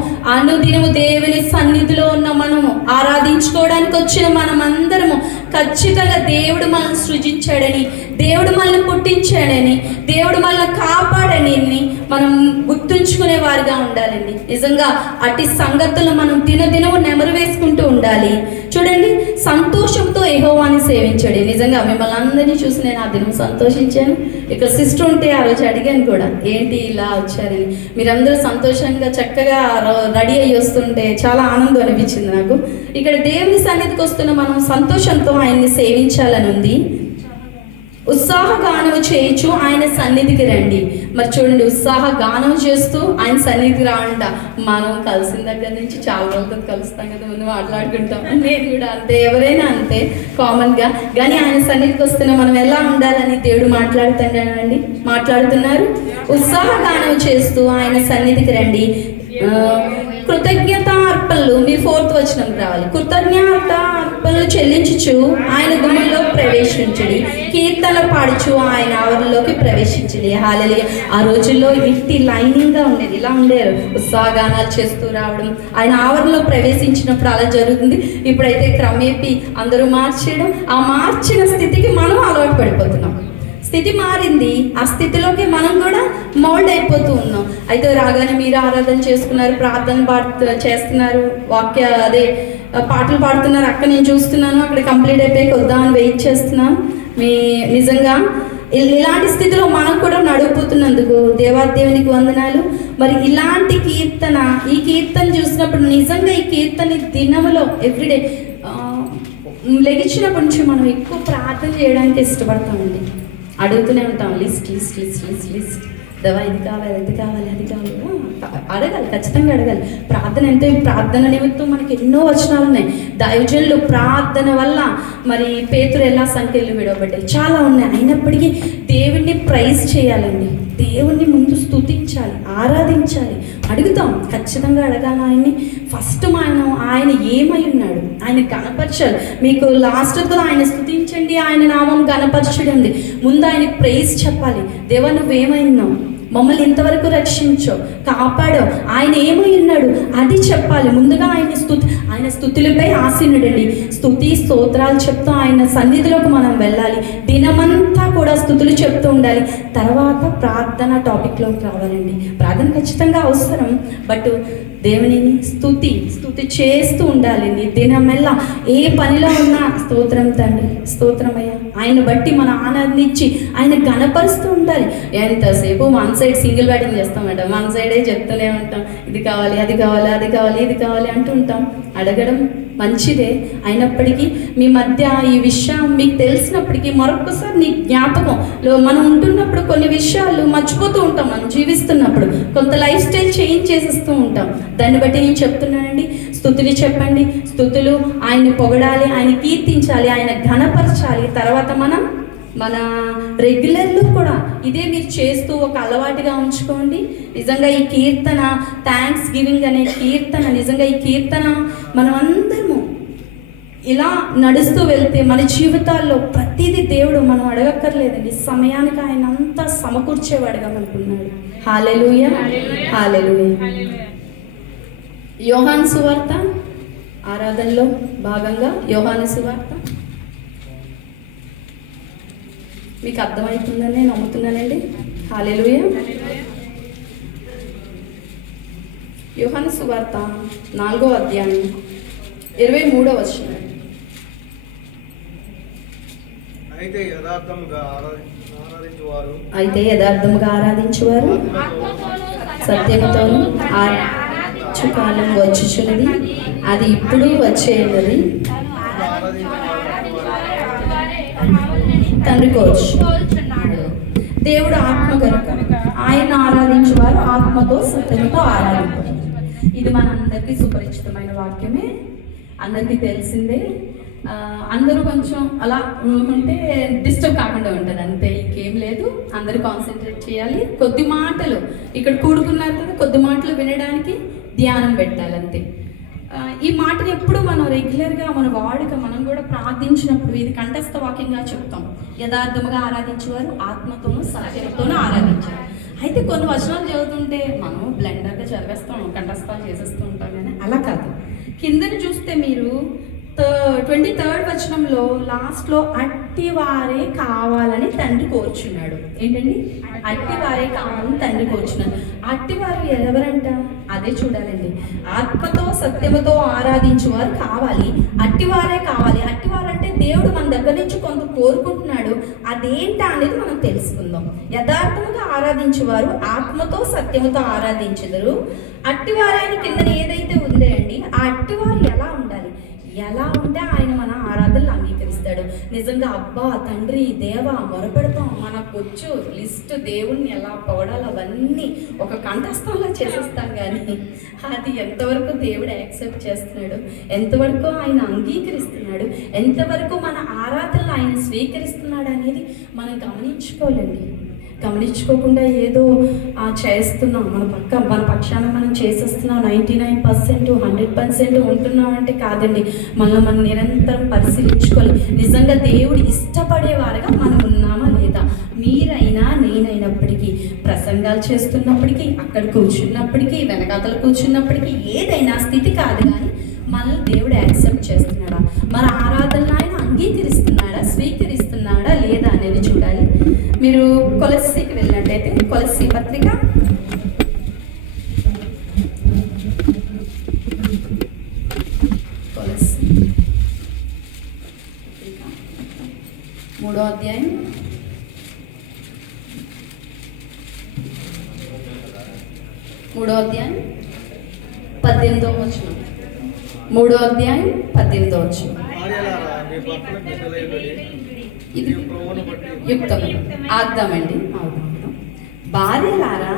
దేవుని సన్నిధిలో ఉన్న మనము, ఆరాధించుకోవడానికి వచ్చిన మనమందరము ఖచ్చితంగా దేవుడు మనల్ని సృజించాడని, దేవుడు మనల్ని పుట్టించాడని, దేవుడు మనల్ని కాపాడని మనం గుర్తుంచుకునే వారిగా ఉండాలండి. నిజంగా అట్టి సంగతులు మనం దినదినము నెమరు వేసుకుంటూ ఉండాలి. చూడండి, సంతోషంతో యెహోవాని సేవించాడు. నిజంగా మిమ్మల్ని అందరినీ చూసి నేను ఆ దినం సంతోషించాను. ఇక్కడ సిస్టర్ ఉంటే ఆ రోజు అడిగాను కూడా, ఏంటి ఇలా వచ్చారని. మీరందరూ సంతోషంగా చక్కగా రెడీ అయ్యి వస్తుంటే చాలా ఆనందం అనిపించింది నాకు. ఇక్కడ దేవుని సన్నిధికి వస్తున్న మనం సంతోషంతో ఆయన్ని సేవించాలని ఉంది. ఉత్సాహ గానం చేయొచ్చు, ఆయన సన్నిధికి రండి. మరి చూడండి, ఉత్సాహ గానం చేస్తూ ఆయన సన్నిధికి రాంట. మనం కలిసిన దగ్గర నుంచి చాలా రోజులతో కలుస్తాం కదా, ముందు మాట్లాడుకుంటాం. నేను కూడా అంతే, ఎవరైనా అంతే కామన్గా. కానీ ఆయన సన్నిధికి వస్తున్నా మనం ఎలా ఉండాలని దేవుడు మాట్లాడుతున్నారు. ఉత్సాహ గానం చేస్తూ ఆయన సన్నిధికి రండి. కృతజ్ఞత అర్పణలు. మీరు 4th వచనం రావాలి. కృతజ్ఞత కృతజ్ఞతార్పణలు చెల్లించుచు ఆయన గుమ్మంలో ప్రవేశించడి, కీర్తనలు పాడుచు ఆయన ఆవరణలోకి ప్రవేశించడి. హల్లెలూయా. ఆ రోజుల్లో ఇంటి లైనింగ్గా ఉండేది, ఇలా ఉండేరు, ఉత్సాహగానాలు చేస్తూ రావడం. ఆయన ఆవరణలో ప్రవేశించినప్పుడు అలా జరుగుతుంది. ఇప్పుడైతే క్రమేపీ అందరూ మార్చేయడం, ఆ మార్చిన స్థితికి మనం అలవాటు పడిపోతున్నాం. స్థితి మారింది, ఆ స్థితిలోకి మనం కూడా మౌల్డ్ అయిపోతూ ఉన్నాం. అయితే రాగానే మీరు ఆరాధన చేసుకున్నారు, ప్రార్థన చేస్తున్నారు, పాటలు పాడుతున్నారు, అక్కడ నేను చూస్తున్నాను, అక్కడ కంప్లీట్ అయిపోయి వద్దామని వెయిట్ చేస్తున్నాను. నిజంగా ఇలాంటి స్థితిలో మనం కూడా నడుపుతున్నందుకు దేవాదేవునికి వందనాలు. మరి ఇలాంటి ఈ కీర్తన చూసినప్పుడు నిజంగా ఈ కీర్తన దినములో ఎవ్రీడే లెగిచినప్పటి నుంచి మనం ఎక్కువ ప్రార్థన చేయడానికి ఇష్టపడతామండి. అడుగుతూనే ఉంటాం, list list list list list దేవా ఇది కావాలి, అది కావాలి, అది కావాలి. అడగాలి, ఖచ్చితంగా అడగాలి. ప్రార్థన నిమిత్తం మనకి ఎన్నో వచనాలు ఉన్నాయి. దైవజనులు ప్రార్థన వల్ల మరి పేతురు ఎలా సంఖ్యలు విడవబడ్డాయి, చాలా ఉన్నాయి. అయినప్పటికీ దేవుణ్ణి ప్రైజ్ చేయాలండి, దేవుణ్ణి ముందు స్తుతించాలి, ఆరాధించాలి. అడుగుతాం, ఖచ్చితంగా అడగాలి ఆయన్ని. ఫస్ట్ ఆయన ఏమై ఉన్నాడు, ఆయన కనపరచాలి. మీకు లాస్ట్ కూడా ఆయన స్తుతించండి, ఆయన నామం కనపరచండి. ముందు ఆయన ప్రైజ్ చెప్పాలి. దేవా నువ్వేమైనావు, మమ్మల్ని ఇంతవరకు రక్షించో, కాపాడో, ఆయన ఏమై ఉన్నాడు అది చెప్పాలి. ముందుగా ఆయన స్తుతులపై ఆసీనుడండి. స్తుతి స్తోత్రాలు చెప్తూ ఆయన సన్నిధిలోకి మనం వెళ్ళాలి. దినమంతా కూడా స్తుతులు చెప్తూ ఉండాలి. తర్వాత ప్రార్థన టాపిక్లోకి రావాలండి. ప్రార్థన ఖచ్చితంగా అవసరం, బట్ దేవునిని స్తుతి చేస్తూ ఉండాలండి. దినమెల్లా ఏ పనిలో ఉన్నా స్తోత్రం తండ్రి, స్తోత్రమయ్యా, ఆయన బట్టి మన ఆనందించి ఆయన గణపరుస్తూ ఉండాలి. ఎంతసేపు వన్ సైడ్ సింగిల్ బ్యాటింగ్ చేస్తామంట, వన్ సైడే చెప్తూనే ఉంటాం, ఇది కావాలి, అది కావాలి, అది కావాలి, ఇది కావాలి అంటూ ఉంటాం. అడగడం మంచిదే, అయినప్పటికీ మీ మధ్య ఈ విషయం మీకు తెలిసినప్పటికీ మరొకసారి నీ జ్ఞాపకంలో మనం ఉంటున్నప్పుడు కొన్ని విషయాలు మర్చిపోతూ ఉంటాం. మనం జీవిస్తున్నప్పుడు కొంత లైఫ్ స్టైల్ చేంజ్ చేసేస్తూ ఉంటాం. దాన్ని బట్టి నేను చెప్తున్నానండి, స్తుతులు చెప్పండి. స్తుతులు ఆయన్ని పొగడాలి, ఆయన కీర్తించాలి, ఆయన ఘనపరచాలి. తర్వాత మన రెగ్యులర్లో కూడా ఇదే మీరు చేస్తూ ఒక అలవాటుగా ఉంచుకోండి. నిజంగా ఈ కీర్తన, థ్యాంక్స్ గివింగ్ అనే కీర్తన, నిజంగా ఈ కీర్తన మనం అందరము ఇలా నడుస్తూ వెళ్తే మన జీవితాల్లో ప్రతిదీ దేవుడు మనం అడగక్కర్లేదండి, సమయానికి ఆయన అంతా సమకూర్చేవాడుగా మనకున్నాడు. హల్లెలూయా, హల్లెలూయా. యోహాను సువార్త ఆరాధనలో భాగంగా యోహాను సువార్త మీకు అర్థమవుతుందని నేను నమ్ముతున్నానండి. హల్లెలూయా. యోహాను సువార్త 4వ అధ్యాయం 23వ వచనం. అయితే యథార్థముగా ఆరాధించువారు సత్యముతోను కాలం వచ్చుచున్నది, అది ఇప్పుడు వచ్చేది, తండ్రి కోరుచున్నాడు. దేవుడు ఆత్మ కనుక ఆయన ఆరాధించేవారు ఆత్మతో సత్యంతో ఆరాధించారు. ఇది మనందరికీ సుపరిచితమైన వాక్యమే, అందరికీ తెలిసిందే. అందరూ కొంచెం అలా ఉంటే డిస్టర్బ్ కాకుండా ఉంటుంది, అంతే, ఇంకేం లేదు. అందరూ కాన్సన్ట్రేట్ చేయాలి. కొద్ది మాటలు ఇక్కడ కూడుకున్నారు కదా, కొద్ది మాటలు వినడానికి ధ్యానం పెట్టాలి, అంతే. ఈ మాటను ఎప్పుడు మనం రెగ్యులర్గా మనం కూడా ప్రార్థించినప్పుడు ఇది కంఠస్థ వాక్యంగా చెప్తాం. యథార్థముగా ఆరాధించేవారు ఆత్మతోనూ సత్యంతోనూ ఆరాధించారు. అయితే కొన్ని వచనాలు చదువుతుంటే మనం బ్లెండర్గా చదివేస్తాం, కంఠస్థాలు చేసేస్తూ ఉంటాం, కానీ అలా కాదు. కిందని చూస్తే మీరు 23rd వచనంలో లాస్ట్లో అట్టివారే కావాలని తండ్రి కోరుచున్నాడు. ఏంటండి? అట్టివారే కావాలని తండ్రి కోరుచున్నాడు. అట్టివారు ఎవరంట? అదే చూడాలండి. ఆత్మతో సత్యముతో ఆరాధించేవారు కావాలి, అట్టివారే కావాలి. అట్టివారు అంటే దేవుడు మన దగ్గర నుంచి కొంత కోరుకుంటున్నాడు. అదేంటా అనేది మనం తెలుసుకుందాం. యథార్థముగా ఆరాధించేవారు ఆత్మతో సత్యముతో ఆరాధించెదరు. అట్టివారాయన కింద ఏదైతే ఉందే అండి, ఆ అట్టివారు ఎలా ఉంటే ఆయన మన ఆరాధనలు అంగీకరిస్తాడు. నిజంగా అబ్బా తండ్రి దేవా మొరపెడతాం, మనకొచ్చు లిస్ట్ దేవుణ్ణి ఎలా పొగడాలో అవన్నీ ఒక కంఠస్థంలో చేసేస్తాం, కానీ అది ఎంతవరకు దేవుడు యాక్సెప్ట్ చేస్తున్నాడు, ఎంతవరకు ఆయన అంగీకరిస్తున్నాడు, ఎంతవరకు మన ఆరాధనలు ఆయన స్వీకరిస్తున్నాడు అనేది మనం గమనించుకోవాలండి. గమనించుకోకుండా ఏదో చేస్తున్నాం, మన పక్షాన మనం చేసేస్తున్నాం, 99% 100% ఉంటున్నాం అంటే కాదండి. మనం నిరంతరం పరిశీలించుకోవాలి. నిజంగా దేవుడు ఇష్టపడేవారుగా మనం ఉన్నామా లేదా? మీరైనా నేనైనప్పటికీ, ప్రసంగాలు చేస్తున్నప్పటికీ, అక్కడ కూర్చున్నప్పటికీ, వెనకాతలు కూర్చున్నప్పటికీ, ఏదైనా స్థితి కాదు కానీ మనల్ని దేవుడు యాక్సెప్ట్ చేస్తున్నాడా, మన ఆరాధనలు ఆయన అంగీకరిస్తున్నాడా, స్వీకరిస్తున్నాడా లేదా అనేది చూడాలి. మీరు కొలస్సీకి వెళ్ళినట్టయితే, కొలస్సీ పత్రిక 3వ అధ్యాయం 18వ వచనం. 3వ అధ్యాయం 18వ వచనం. ఇది యుక్తం. ఆద్దామండి. భార్యలారా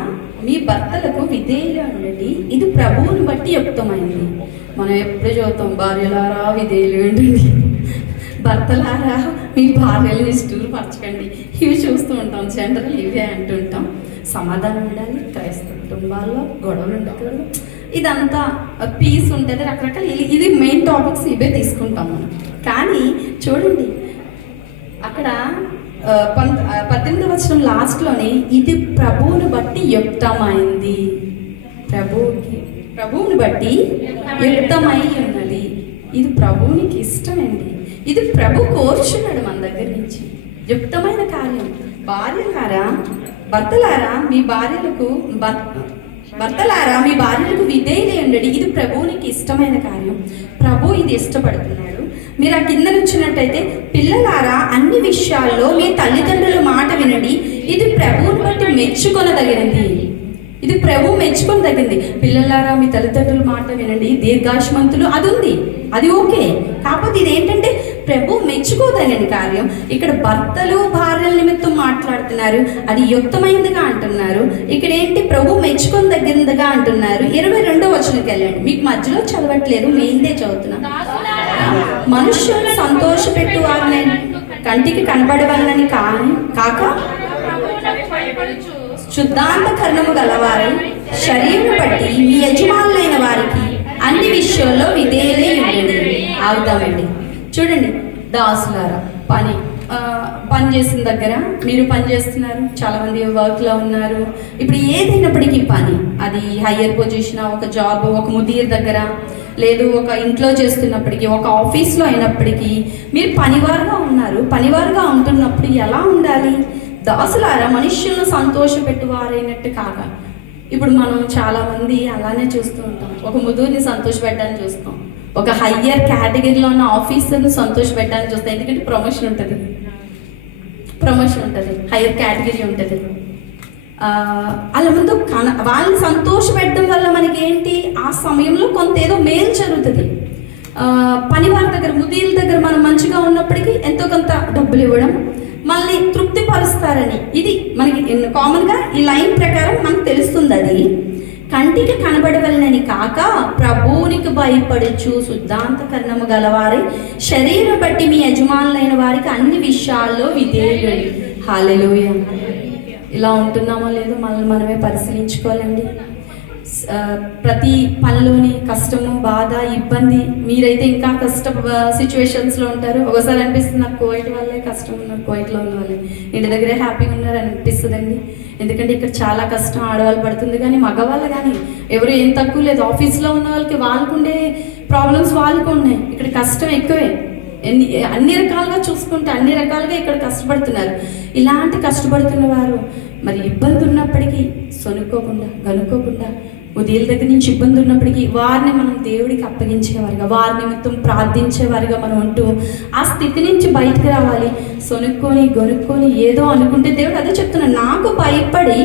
మీ భర్తలకు విధేయులు ఉండండి, ఇది ప్రభువుని బట్టి యుక్తమైంది. మనం ఎప్పుడే చదువుతాం, భార్యలారా విధేయులు ఉండండి, భర్తలారా మీ భార్యలు నిష్ఠూరపరచకండి. ఇవి చూస్తూ ఉంటాం, జనరల్ ఇవే అంటుంటాం. సమాధానం ఉండాలి, క్రైస్తవ కుటుంబాల్లో గొడవలు ఉండకూడదు, ఇదంతా పీస్ ఉంటుంది, రకరకాల ఇది మెయిన్ టాపిక్స్, ఇవే తీసుకుంటాం మనం. కానీ చూడండి అక్కడ 18వ వచనం లాస్ట్లోనే ఇది ప్రభువుని బట్టి యుక్తమైంది. ప్రభువుని బట్టి యుక్తమై ఉన్నది. ఇది ప్రభువునికి ఇష్టమండి. ఇది ప్రభు కోరుచున్నాడు మన దగ్గర నుంచి, యుక్తమైన కార్యం. భర్తలారా మీ భార్యలకు విధేయులై ఉండండి, ఇది ప్రభువునికి ఇష్టమైన కార్యం. ప్రభు ఇది ఇష్టపడుతున్నాడు. మీరు ఆ కింద వచ్చినట్టయితే, పిల్లలారా అన్ని విషయాల్లో మీ తల్లిదండ్రుల మాట వినండి, ఇది ప్రభువుని బట్టి మెచ్చుకొనదగినది. ఇది ప్రభు మెచ్చుకొనదగింది. పిల్లలారా మీ తల్లిదండ్రుల మాట వినండి, దీర్ఘాయుష్మంతులు, అది ఉంది, అది ఓకే. కాకపోతే ఇది ఏంటంటే ప్రభు మెచ్చుకోదగిన కార్యం. ఇక్కడ భర్తలు భార్యల నిమిత్తం మాట్లాడుతున్నారు, అది యుక్తమైనదిగా అంటున్నారు. ఇక్కడ ఏంటి, ప్రభు మెచ్చుకొనదగినదిగా అంటున్నారు. 22వ వచనంకి వెళ్ళండి. మీకు మధ్యలో చదవట్లేదు, మెయిన్దే చదువుతున్నా. మనుష్యులను సంతోషపెట్టు వారిని కంటికి కనబడవాలని కాక శుద్ధాంతకరణము గలవారై శరీరం బట్టి మీ యజమానులైన వారికి అన్ని విషయాల్లో విధేయులై ఉండండి. ఆగుదామండి. చూడండి, దాసులారా పని చేసిన దగ్గర మీరు పని చేస్తున్నారు, చాలామంది వర్క్లో ఉన్నారు. ఇప్పుడు ఏదైనప్పటికీ పని, అది హయ్యర్ పొజిషన్, ఒక జాబ్, ఒక ముదీర్ దగ్గర, లేదు ఒక ఇంట్లో చేస్తున్నప్పటికీ, ఒక ఆఫీస్లో అయినప్పటికీ మీరు పనివారుగా ఉన్నారు. పనివారుగా ఉంటున్నప్పుడు ఎలా ఉండాలి? దాసులారా మనుష్యులను సంతోషపెట్టువారైనట్టు కాక. ఇప్పుడు మనం చాలామంది అలానే చూస్తూ ఉంటాం. ఒక ముదురుని సంతోషపెట్టడానికి చూస్తాం, ఒక హయ్యర్ కేటగిరీలో ఉన్న ఆఫీసర్ని సంతోషపెట్టడానికి చూస్తాం. ఎందుకంటే ప్రమోషన్ ఉంటుంది, హయ్యర్ కేటగిరీ ఉంటుంది. వాళ్ళ ముందు వాళ్ళని సంతోషపెట్టడం వల్ల మనకి ఏంటి, ఆ సమయంలో కొంత ఏదో మేలు జరుగుతుంది. పని వాళ్ళ దగ్గర, ముదీల దగ్గర మనం మంచిగా ఉన్నప్పటికీ ఎంతో కొంత డబ్బులు ఇవ్వడం, మళ్ళీ తృప్తిపరుస్తారని, ఇది మనకి కామన్గా ఈ లైన్ ప్రకారం మనకు తెలుస్తుంది. అది కంటికి కనబడవలనని కాక ప్రభువునికి భయపడచ్చు శుద్ధాంతకరణము గలవారై శరీరం బట్టి మీ యజమానులైన వారికి అన్ని విషయాల్లో విధేయులు. హల్లెలూయా. ఇలా ఉంటున్నామో లేదో మనమే పరిశీలించుకోవాలండి. ప్రతి పనిలోని కష్టము, బాధ, ఇబ్బంది. మీరైతే ఇంకా కష్ట సిచ్యువేషన్స్లో ఉంటారు. ఒకసారి అనిపిస్తుంది, నాకు కోవిడ్ వల్లే కష్టం ఉన్నారు, కోవిడ్లో ఉన్న వాళ్ళే ఇంటి దగ్గరే హ్యాపీగా ఉన్నారు అనిపిస్తుందండి. ఎందుకంటే ఇక్కడ చాలా కష్టం ఆడవాళ్ళు పడుతుంది, కానీ మగవాళ్ళు కానీ ఎవరు ఏం తక్కువ లేదు. ఆఫీస్లో ఉన్న వాళ్ళకి ఉండే ప్రాబ్లమ్స్ వాళ్ళకు ఉన్నాయి. ఇక్కడ కష్టం ఎక్కువే. అన్ని రకాలుగా చూసుకుంటే అన్ని రకాలుగా ఇక్కడ కష్టపడుతున్నారు. ఇలాంటి కష్టపడుతున్న వారు మరి ఇబ్బంది ఉన్నప్పటికీ సొనుక్కోకుండా, గనుక్కోకుండా, ఉదయం దగ్గర నుంచి ఇబ్బంది ఉన్నప్పటికీ వారిని మనం దేవుడికి అప్పగించేవారుగా, వారి నిమిత్తం ప్రార్థించేవారుగా మనం ఉంటూ ఆ స్థితి నుంచి బయటకు రావాలి. సొనుక్కొని గొనుక్కొని ఏదో అనుకుంటే దేవుడు అదే చెప్తున్నాడు, నాకు భయపడి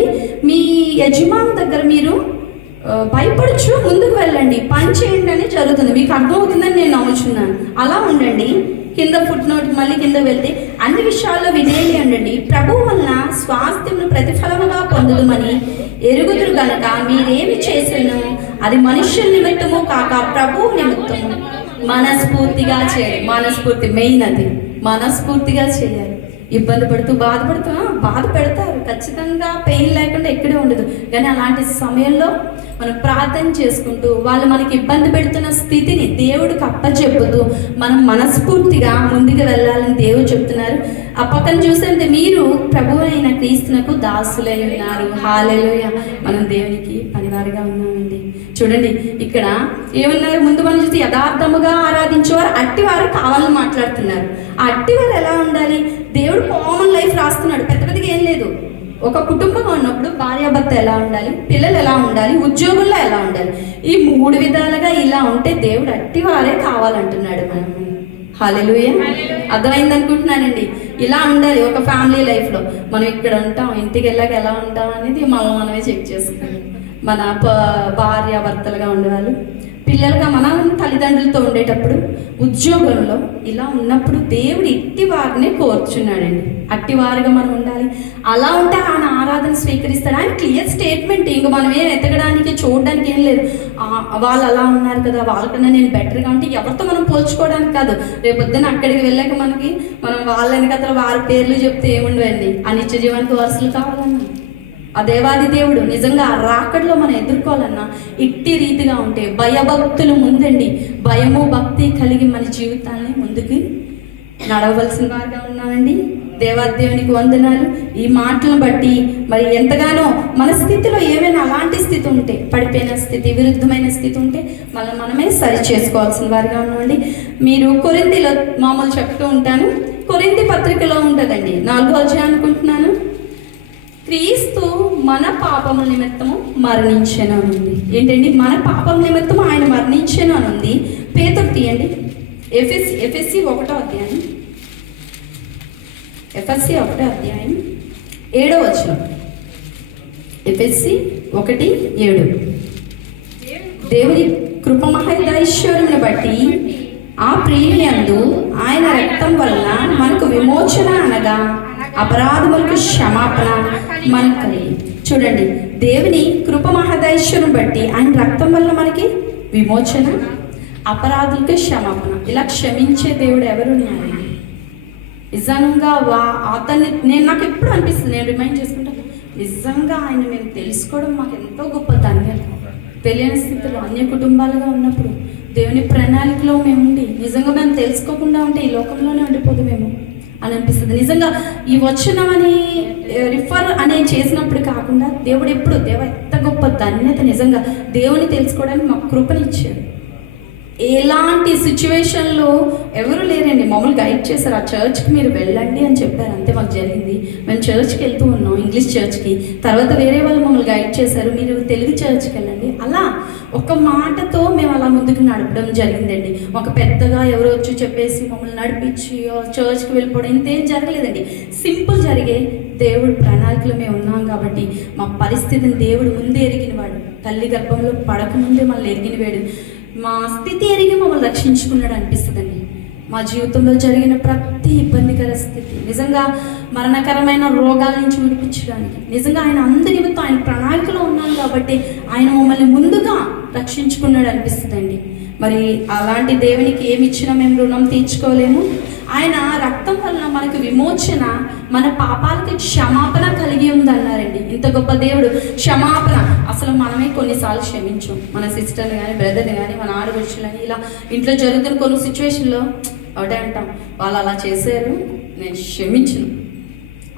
మీ యజమాని దగ్గర మీరు భయపడచ్చు, ముందుకు వెళ్ళండి, పని చేయండి అని జరుగుతుంది. మీకు అర్థమవుతుందని నేను నమ్ముచున్నాను. అలా ఉండండి. కింద ఫుట్ నోట్ మళ్ళీ కింద వెళ్తే, అన్ని విషయాల్లో విధేయులై ఉండండి, ప్రభువు వలన స్వాస్థ్యమును ప్రతిఫలముగా పొందుదమని ఎరుగుదురు గనక మీరేమి చేసినో అది మనుష్యుల నిమిత్తము కాక ప్రభువు నిమిత్తము మనస్ఫూర్తిగా చేయాలి. మనస్ఫూర్తి మెయిన్, అది మనస్ఫూర్తిగా చేయాలి. ఇబ్బంది పడుతూ బాధ పెడతారు ఖచ్చితంగా. పెయిన్ లేకుండా ఎక్కడే ఉండదు. కానీ అలాంటి సమయంలో మనం ప్రార్థన చేసుకుంటూ వాళ్ళు మనకి ఇబ్బంది పెడుతున్న స్థితిని దేవుడికి అప్పచెప్పుతూ మనం మనస్ఫూర్తిగా ముందుకు వెళ్ళాలని దేవుడు చెప్తున్నారు. ఆ పక్కన చూస్తే మీరు ప్రభువు అయిన క్రీస్తునకు దాసులై ఉన్నారు. హల్లెలూయా. మనం దేవునికి పనివారిగా ఉన్నామండి. చూడండి ఇక్కడ ఏమన్నారు, ముందు మనం చూస్తే యథార్థముగా ఆరాధించేవారు అట్టివారు కావాలని మాట్లాడుతున్నారు. ఆ అట్టివారు ఎలా ఉండాలి? దేవుడు కామన్ లైఫ్ రాస్తున్నాడు, పెద్ద పెద్దగా ఏం లేదు. ఒక కుటుంబంగా ఉన్నప్పుడు భార్యాభర్త ఎలా ఉండాలి, పిల్లలు ఎలా ఉండాలి, ఉద్యోగుల్లో ఎలా ఉండాలి, ఈ 3 విధాలుగా ఇలా ఉంటే దేవుడు అట్టివారే కావాలంటున్నాడు. మనం హల్లెలూయా. అర్థమైంది అనుకుంటున్నానండి. ఇలా ఉండాలి ఒక ఫ్యామిలీ లైఫ్లో. మనం ఇక్కడ ఉంటాం, ఇంటికి వెళ్ళాక ఎలా ఉంటాం అనేది మనమే చెక్ చేసుకోవాలి. మన భార్యాభర్తలుగా ఉండేవాళ్ళు, పిల్లలుగా మన తల్లిదండ్రులతో ఉండేటప్పుడు, ఉద్యోగంలో ఇలా ఉన్నప్పుడు దేవుడు ఇట్టి వారినే కోరుచున్నాడండి. అట్టివారుగా మనం ఉండాలి. అలా ఉంటే ఆయన ఆరాధన స్వీకరిస్తాడు. ఆయన క్లియర్ స్టేట్మెంట్. ఇంక మనం ఏం ఎతకడానికి చూడడానికి ఏం లేదు. వాళ్ళు అలా ఉన్నారు కదా, వాళ్ళకన్నా నేను బెటర్గా ఉంటే ఎవరితో మనం పోల్చుకోవడానికి కాదు. రేపొద్దున అక్కడికి వెళ్ళాక మనం వాళ్ళ వెనకతల వారి పేర్లు చెప్తే ఏముండవండి. ఆ నిత్య జీవానికి వారసులు కావాలన్నా, ఆ దేవాది దేవుడు నిజంగా ఆ రాకడలో మనం ఎదుర్కోవాలన్నా ఇట్టి రీతిగా ఉంటే భయభక్తులు ముందండి. భయము భక్తి కలిగి మన జీవితాన్ని ముందుకు నడవలసిన వారుగా ఉన్నామండి. దేవాదేవునికి వందనాలు. ఈ మాటలను బట్టి మరి ఎంతగానో మన స్థితిలో ఏమైనా అలాంటి స్థితి ఉంటే, పడిపోయిన స్థితి, విరుద్ధమైన స్థితి ఉంటే మనమే సరి చేసుకోవాల్సిన వారిగా ఉన్నామండి. మీరు కొరింథీలో మామూలు చెప్తూ ఉంటాను, కొరింథీ పత్రికలో ఉంటుందండి 4వ అధ్యాయం అనుకుంటున్నాను. క్రీస్తు మన పాపముల నిమిత్తము మరణించెను అని ఉంది. ఏంటండి? మన పాపం నిమిత్తము ఆయన మరణించెను అని ఉంది. పేతురు తీయండి, ఎఫెసీ 1వ అధ్యాయం, ఎఫెసీ 1వ అధ్యాయం 7వ వచనం. ఎఫెసీ 1:7. దేవుని కృప మహదైశ్వర్యమును బట్టి ఆ ప్రియునియందు ఆయన రక్తం వలన మనకు విమోచన అనగా అపరాధములకు క్షమాపణ మనకు కలిగి. చూడండి, దేవుని కృప మహదైశ్వర్యం బట్టి ఆయన రక్తం వల్ల మనకి విమోచన, అపరాధులకు క్షమాపణ. ఇలా క్షమించే దేవుడు ఎవరున్నారు? నిజంగా అతన్ని నాకు ఎప్పుడు అనిపిస్తుంది, నేను రిమైండ్ చేసుకుంటాను, నిజంగా ఆయన మేము తెలుసుకోవడం మాకు ఎంతో గొప్ప ధన్యత. తెలియని స్థితిలో అన్య కుటుంబాలుగా ఉన్నప్పుడు దేవుని ప్రణాళికలో మేము ఉండి నిజంగా మేము తెలుసుకోకుండా ఉంటే ఈ లోకంలోనే ఉండిపోదు మేము అని అనిపిస్తుంది. నిజంగా ఈ వచనం అని రిఫర్ అనే చేసినప్పుడు కాకుండా దేవుడు ఎప్పుడు ఎంత గొప్ప ధన్యత. నిజంగా దేవుని తెలుసుకోవడానికి మాకు కృపనిచ్చాడు. ఎలాంటి సిచ్యువేషన్లో ఎవరు లేరండి, మమ్మల్ని గైడ్ చేశారు. ఆ చర్చ్కి మీరు వెళ్ళండి అని చెప్పారు, అంతే మాకు జరిగింది. మేము చర్చ్కి వెళ్తూ ఉన్నాం, ఇంగ్లీష్ చర్చ్కి. తర్వాత వేరే వాళ్ళు మమ్మల్ని గైడ్ చేశారు, మీరు తెలుగు చర్చ్కి వెళ్ళండి. అలా ఒక మాటతో మేము అలా ముందుకు నడపడం జరిగిందండి. ఒక పెద్దగా ఎవరో వచ్చి చెప్పేసి మమ్మల్ని నడిపించి చర్చ్కి వెళ్ళిపోవడం ఇంతేం జరగలేదండి. సింపుల్ జరిగే దేవుడు ప్రణాళికలో మేము ఉన్నాం కాబట్టి మా పరిస్థితిని దేవుడు ముందే ఎరిగినవాడు. తల్లి గర్భంలో పడకముందే మనల్ని ఎరిగినవాడు. మా స్థితి ఎరిగి మమ్మల్ని రక్షించుకున్నాడు అనిపిస్తుందండి. మా జీవితంలో జరిగిన ప్రతి ఇబ్బందికర స్థితి, నిజంగా మరణకరమైన రోగాల నుంచి విడిపించడానికి నిజంగా ఆయన అందరి నిమిత్తం ఆయన ప్రణాళికలో ఉన్నాను కాబట్టి ఆయన మమ్మల్ని ముందుగా రక్షించుకున్నాడు అనిపిస్తుందండి. మరి అలాంటి దేవునికి ఏమి ఇచ్చినా మేము రుణం తీర్చుకోలేము. ఆయన రక్తం వలన మనకు విమోచన, మన పాపాలకి క్షమాపణ కలిగి ఉందన్నారండి. ఇంత గొప్ప దేవుడు క్షమాపణ. అసలు మనమే కొన్నిసార్లు క్షమించాం, మన సిస్టర్ని కానీ బ్రదర్ని కానీ మన ఆడపడుచులని. ఇలా ఇంట్లో జరుగుతున్న కొన్ని సిచ్యువేషన్లో ఒకటే అంటాం, వాళ్ళు అలా చేశారు, నేను క్షమించను.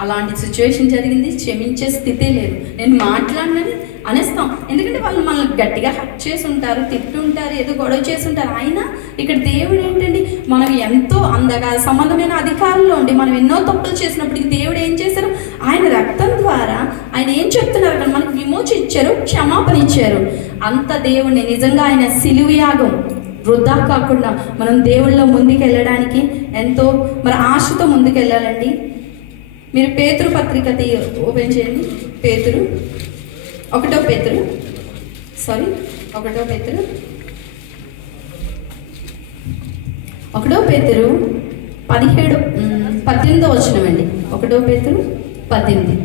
అలాంటి సిచ్యువేషన్ జరిగింది, క్షమించే స్థితే లేదు. నేను మాట్లాడినని అనేస్తాం, ఎందుకంటే వాళ్ళు మనల్ని గట్టిగా హట్ చేసి ఉంటారు, తిట్టుంటారు, ఏదో గొడవ చేసి ఉంటారు. అయినా ఇక్కడ దేవుడు ఏంటండి, మనం ఎంతో అందగా సంబంధమైన అధికారంలో ఉండి మనం ఎన్నో తప్పులు చేసినప్పటికీ దేవుడు ఏం చేశారు? ఆయన రక్తం ద్వారా ఆయన ఏం చెప్తున్నారు అక్కడ, మనకు విమోచన ఇచ్చారు, క్షమాపణ ఇచ్చారు. అంత దేవుడిని నిజంగా ఆయన సిలువ యాగం వృధా కాకుండా మనం దేవుళ్ళలో ముందుకు వెళ్ళడానికి ఎంతో మరి ఆశతో ముందుకు వెళ్ళాలండి. మీరు పేతురు పత్రిక ఓపెన్ చేయండి. పేతురు 1వ పేతురు 1వ పేతురు 18వ వచనం అండి. 1వ పేతురు 18.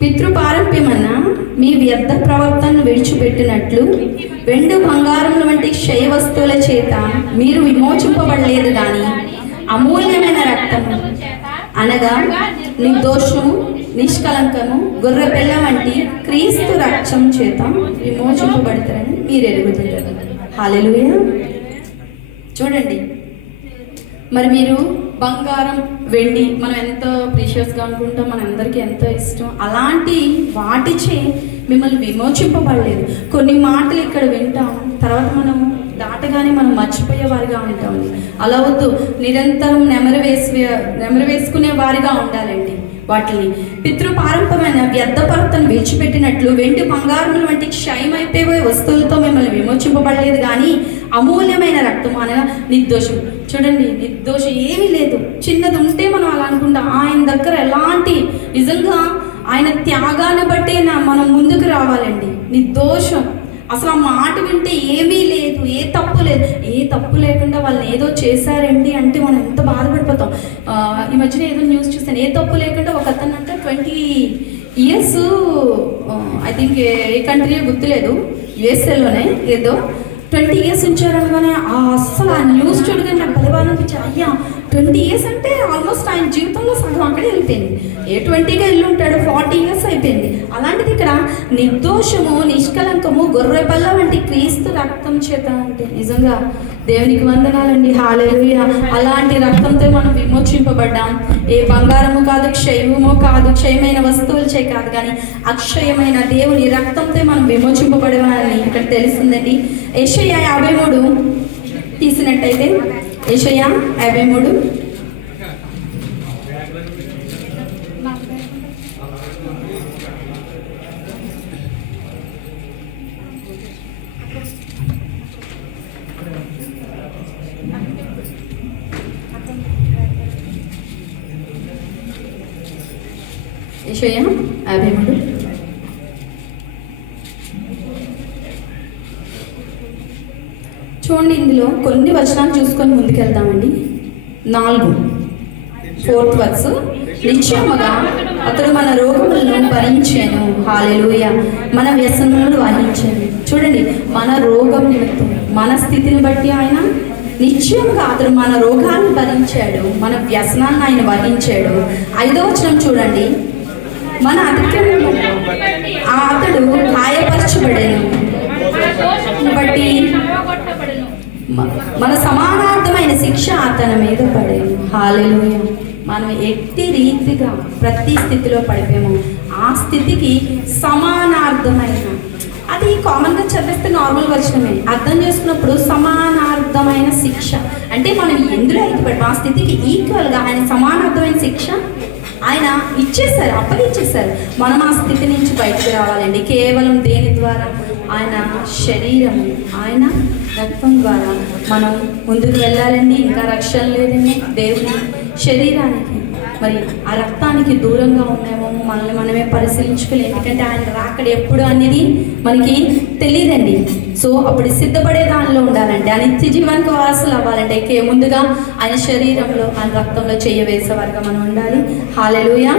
పితృపారంభ్యమన్న మీ వ్యర్థ ప్రవర్తనను విడిచిపెట్టినట్లు వెండు బంగారముల వంటి క్షయ వస్తువుల చేత మీరు విమోచింపబడలేదు కానీ అమూల్యమైన రక్తము అనగా నిర్దోషము నిష్కలంకము గొర్రె పిల్ల వంటి క్రీస్తు రక్తం చేత విమోచింపబడతారని మీరు ఎరుగుతుంటారు. హల్లెలూయా. చూడండి, మరి మీరు బంగారం వెండి మనం ఎంతో ప్రీషియస్గా అనుకుంటాం, మన అందరికీ ఎంతో ఇష్టం, అలాంటి వాటిచే మిమ్మల్ని విమోచింపబడలేదు. కొన్ని మాటలు ఇక్కడ వింటాం, తర్వాత మనం దాటగానే మనం మర్చిపోయే వారిగా ఉంటామండి. అలా వద్దు, నిరంతరం నెమరు వేసుకునే వారిగా ఉండాలండి. వాటిని పితృపారంపమైన వ్యర్థపరతను విడిచిపెట్టినట్లు వెండి బంగారముల వంటి క్షయమైపోయే వస్తువులతో మిమ్మల్ని విమోచింపబడలేదు, కానీ అమూల్యమైన రక్తం అనగా నిర్దోషం. చూడండి, నిర్దోషం ఏమీ లేదు. చిన్నది ఉంటే మనం అలా అనుకుంటాం. ఆయన దగ్గర ఎలాంటి నిజంగా ఆయన త్యాగాన్ని బట్టే మనం ముందుకు రావాలండి. నిర్దోషం, అసలు ఆ మాట వింటే ఏమీ లేదు, ఏ తప్పు లేదు. ఏ తప్పు లేకుండా వాళ్ళని ఏదో చేశారండి అంటే మనం ఎంత బాధపడిపోతాం. ఈ మధ్యన ఏదో న్యూస్ చూస్తాను, ఏ తప్పు లేకుండా ఒక అతను అంటే 20 years I think A country గుర్తులేదు, యుఎస్ఏలోనే ఏదో 20 years ఉంచారనగానే అస్సలు ఆ న్యూస్ చూడగానే నాకు బలిబాధ అనిపించారు. అయ్యా 20 years అంటే ఆల్మోస్ట్ ఆయన జీవితంలో సగం అక్కడే వెళ్ళిపోయింది. ఏ 20గా వెళ్ళి ఉంటాడు, 40 years అయిపోయింది. అలాంటిది ఇక్కడ నిర్దోషము నిష్కలంకము గొర్రె బల్ల వంటి క్రీస్తు రక్తం చేత అంటే నిజంగా దేవునికి వందనాలండి. హల్లెలూయా. అలాంటి రక్తంతో మనం విమోచింపబడ్డాం. ఏ బంగారము కాదు, క్షయమో కాదు, క్షయమైన వస్తువులచే కాదు, కానీ అక్షయమైన దేవుని రక్తంతో మనం విమోచింపబడమని ఇక్కడ తెలుస్తుందండి. యెషయా 53 తీసినట్టయితే, యెషయా 53 యెషయా 53 చూడండి. ఇందులో కొన్ని వచనాలు చూసుకొని ముందుకెళ్దామండి. 4th verse, నిశ్చయముగా అతడు మన రోగములను భరించాను. హల్లెలూయా. మన వ్యసనములను వహించాను. చూడండి, మన రోగం నిమిత్తం, మన స్థితిని బట్టి ఆయన నిశ్చయముగా అతడు మన రోగాన్ని భరించాడు, మన వ్యసనాన్ని ఆయన వహించాడు. 5వ వచనం చూడండి, మన అతిక్రమము అతడు గాయపరచబడెను బట్టి మన సమానార్థమైన శిక్ష అతని మీద పడేను. హల్లెలూయా. మనం ఎట్టి రీతిగా ప్రతి స్థితిలో పడిపోయామో ఆ స్థితికి సమానార్థమైన, అది కామన్గా చదివిస్తే నార్మల్ వచనమే, అర్థం చేసుకున్నప్పుడు సమానార్థమైన శిక్ష అంటే మనం ఎందులో అయితే పడిపోయాం ఆ స్థితికి ఈక్వల్గా ఆయన సమానార్థమైన శిక్ష ఆయన ఇచ్చేశారు, అప్పగిచ్చేశారు. మనం ఆ స్థితి నుంచి బయటకు రావాలండి. కేవలం దేని ద్వారా? ఆయన శరీరము, ఆయన రక్తం ద్వారా మనం ముందుకు వెళ్ళాలండి. ఇంకా రక్షణ లేదండి దేవుని శరీరానికి. మరి ఆ రక్తానికి దూరంగా ఉన్నామో మనల్ని మనమే పరిశీలించుకోలేదు. ఎందుకంటే ఆయన రాకడ ఎప్పుడు అనేది మనకి తెలియదండి. సో అప్పుడు సిద్ధపడే దానిలో ఉండాలంటే, ఆ నిత్య జీవానికి వారసులు అవ్వాలంటే ముందుగా ఆయన శరీరంలో, ఆయన రక్తంలో వేసేవారుగా మనం ఉండాలి. హల్లెలూయా.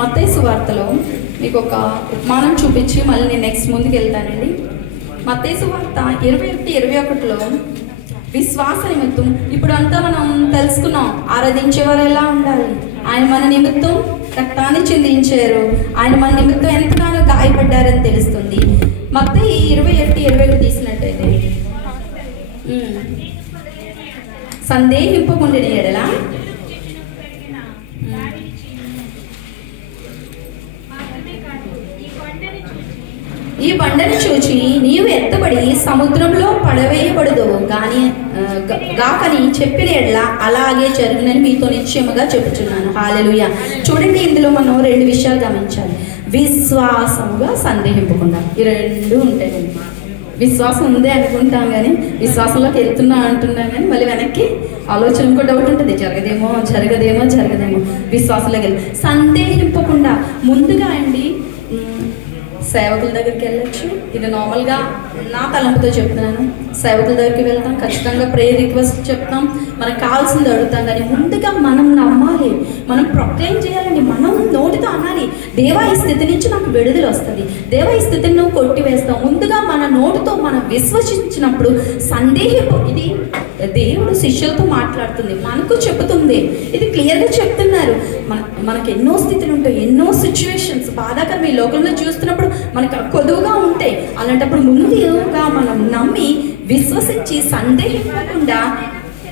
మత్తయి సువార్తలో మీకు ఒక ఉపమానం చూపించి మళ్ళీ నేను నెక్స్ట్ ముందుకు వెళ్తానండి. మత్తయి సువార్త 21:21లో విశ్వాస నిమిత్తం, ఇప్పుడు అంతా మనం తెలుసుకున్నాం ఆరాధించేవారు ఎలా ఉండాలి. ఆయన మన నిమిత్తం రక్తాన్ని చెందించారు, ఆయన మన నిమిత్తం ఎంతగానో గాయపడ్డారని తెలుస్తుంది. మత్తయి 21:21 తీసినట్టయితే, సందేహింపకుండిన ఎడల ఈ బండను చూచి నీవు ఎత్తబడి సముద్రంలో పడవేయబడదు గాకని చెప్పిన ఎడల అలాగే జరుగునని మీతో నిశ్చయముగా చెప్పుచున్నాను. హల్లెలూయా. చూడండి, ఇందులో మనం 2 విషయాలు గమనించాలి. విశ్వాసముగా సందేహింపకుండా, ఈ 2 ఉంటాయండి. విశ్వాసం ఉంది అనుకుంటాం కానీ విశ్వాసంలోకి అంటున్నాం కానీ మళ్ళీ వెనక్కి ఆలోచన ఇంకో డౌట్ ఉంటుంది, జరగదేమో. విశ్వాసంలోకి వెళ్ళి సందేహింపకుండా ముందుగా అండి సేవకుల దగ్గరికి వెళ్ళొచ్చు. ఇది నార్మల్గా నా తలంపుతో చెప్తున్నాను. సేవకుల దగ్గరికి వెళ్తాం, ఖచ్చితంగా ప్రేయర్ రిక్వెస్ట్ చెప్తాం, మనకు కావాల్సింది అడుగుతాం. కానీ ముందుగా మనం నమ్మాలి, మనం ప్రొక్లెయిమ్ చేయాలండి. మనం నోటితో అనాలి, దేవా ఈ స్థితి నుంచి నాకు విడుదల వస్తుంది, దేవా ఈ స్థితిని నువ్వు కొట్టివేస్తావు. ముందుగా మన నోటితో మనం విశ్వసించినప్పుడు సందేహపు ఇది దేవుడు శిష్యులతో మాట్లాడుతుంది, మనకు చెబుతుంది. ఇది క్లియర్గా చెప్తున్నారు. మనకు ఎన్నో స్థితులు ఉంటాయి, ఎన్నో సిచ్యువేషన్స్ బాధాకరం ఈ లోకంలో చూస్తున్నప్పుడు మనకు కొదువుగా ఉంటాయి. అలాంటప్పుడు ముందుగా మనం నమ్మి విశ్వసించి సందేహించకుండా,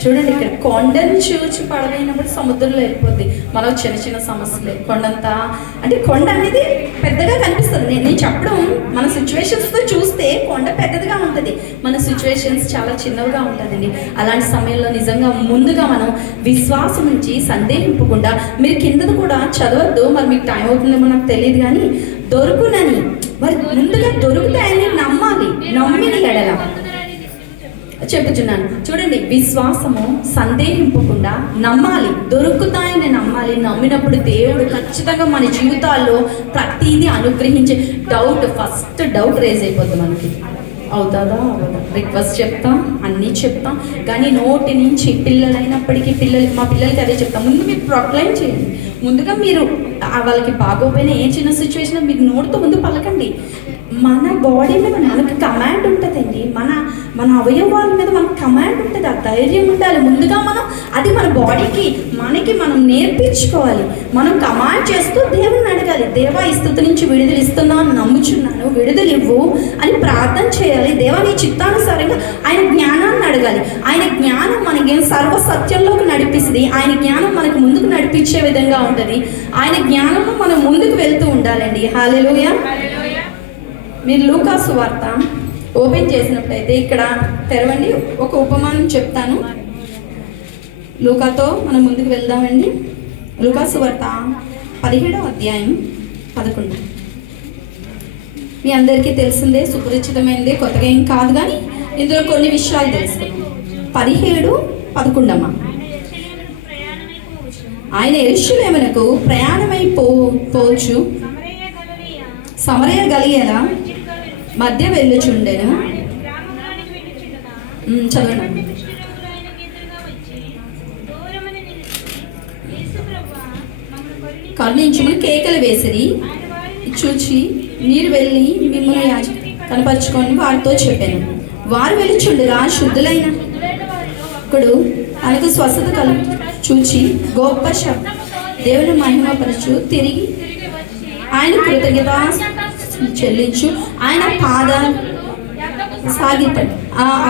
చూడండి ఇక్కడ కొండను చూచి పడవైనప్పుడు సముద్రంలో వెళ్ళిపోద్ది. మనం చిన్న చిన్న సమస్యలే, కొండంతా అంటే కొండ అనేది పెద్దగా కనిపిస్తుంది. నేను చెప్పడం మన సిచ్యువేషన్స్తో చూస్తే కొండ పెద్దదిగా ఉంటుంది, మన సిచ్యువేషన్స్ చాలా చిన్నవిగా ఉంటుందండి. అలాంటి సమయంలో నిజంగా ముందుగా మనం విశ్వాసం నుంచి సందేహింపకుండా, మీరు కిందది కూడా చదవద్దు, మరి మీకు టైం అవుతుందేమో నాకు తెలియదు, కానీ దొరుకునని మరి ముందుగా దొరుకుతాయని నమ్మాలి. నమ్మిన ఎడల చెప్పుచున్నాను చూడండి, విశ్వాసము సందేహింపకుండా నమ్మాలి, దొరుకుతాయని నమ్మాలి. నమ్మినప్పుడు దేవుడు ఖచ్చితంగా మన జీవితాల్లో ప్రతిదీ అనుగ్రహించే. ఫస్ట్ డౌట్ రేజ్ అయిపోతుంది మనకి, అవుతుందా అవుతుందా. రిక్వెస్ట్ చెప్తాం, అన్నీ చెప్తాం, కానీ నోటి నుంచి పిల్లలైనప్పటికీ మా పిల్లలకి అదే చెప్తాం. ముందు మీరు ప్రొక్లైమ్ చేయండి. ముందుగా మీరు వాళ్ళకి బాగోపోయినా ఏ చిన్న సిచ్యువేషన్ మీరు నోటితో ముందు పలకండి. మన బాడీ మీద మనకు కమాండ్ ఉంటుందండి, మన అవయవాల మీద మనకు కమాండ్ ఉంటుంది. ఆ ధైర్యం ఉండాలి. ముందుగా మనం అది మన బాడీకి మనం నేర్పించుకోవాలి. మనం కమాండ్ చేస్తూ దేవుని అడగాలి, దేవా ఈ స్థితి నుంచి విడుదల ఇస్తున్నా అని నమ్ముచున్నాను, విడుదల ఇవ్వు అని ప్రార్థన చేయాలి. దేవా నీ చిత్తానుసారంగా ఆయన జ్ఞానాన్ని అడగాలి. ఆయన జ్ఞానం మనకి సర్వసత్యంలోకి నడిపిస్తుంది. ఆయన జ్ఞానం మనకు ముందుకు నడిపించే విధంగా ఉంటుంది. ఆయన జ్ఞానంలో మనం ముందుకు వెళ్తూ ఉండాలండి. హల్లెలూయా. మీరు లూకా సువార్త ఓపెన్ చేసినట్లయితే ఇక్కడ తెరవండి, ఒక ఉపమానం చెప్తాను. లూకాతో మనం ముందుకు వెళ్దామండి. లూకా సువార్త 17వ అధ్యాయం 11. మీ అందరికీ తెలిసిందే, సుపరిచితమైనదే, కొత్తగా ఏం కాదు, కానీ ఇందులో కొన్ని విషయాలు తెలుసుకున్నాం. 17:11 అమ్మ. ఆయన యెరూషలేమునకు ప్రయాణమైపోవచ్చు, సమరయ గలియల మధ్య వెళ్ళుచుండెను. చదవండి. కరుణించుకుని కేకలు వేసిరి, చూచి మీరు వెళ్ళి మిమ్మల్ని కనపరుచుకొని వారితో చెప్పాను. వారు వెళ్ళుచుండగా శుద్ధులైన ఒకడు తనకు స్వస్థత చూచి గొప్ప శబ్దం దేవుని మహిమపరచు తిరిగి ఆయన కృతజ్ఞత చెల్లించు ఆయన పాదాలు సాగిపడి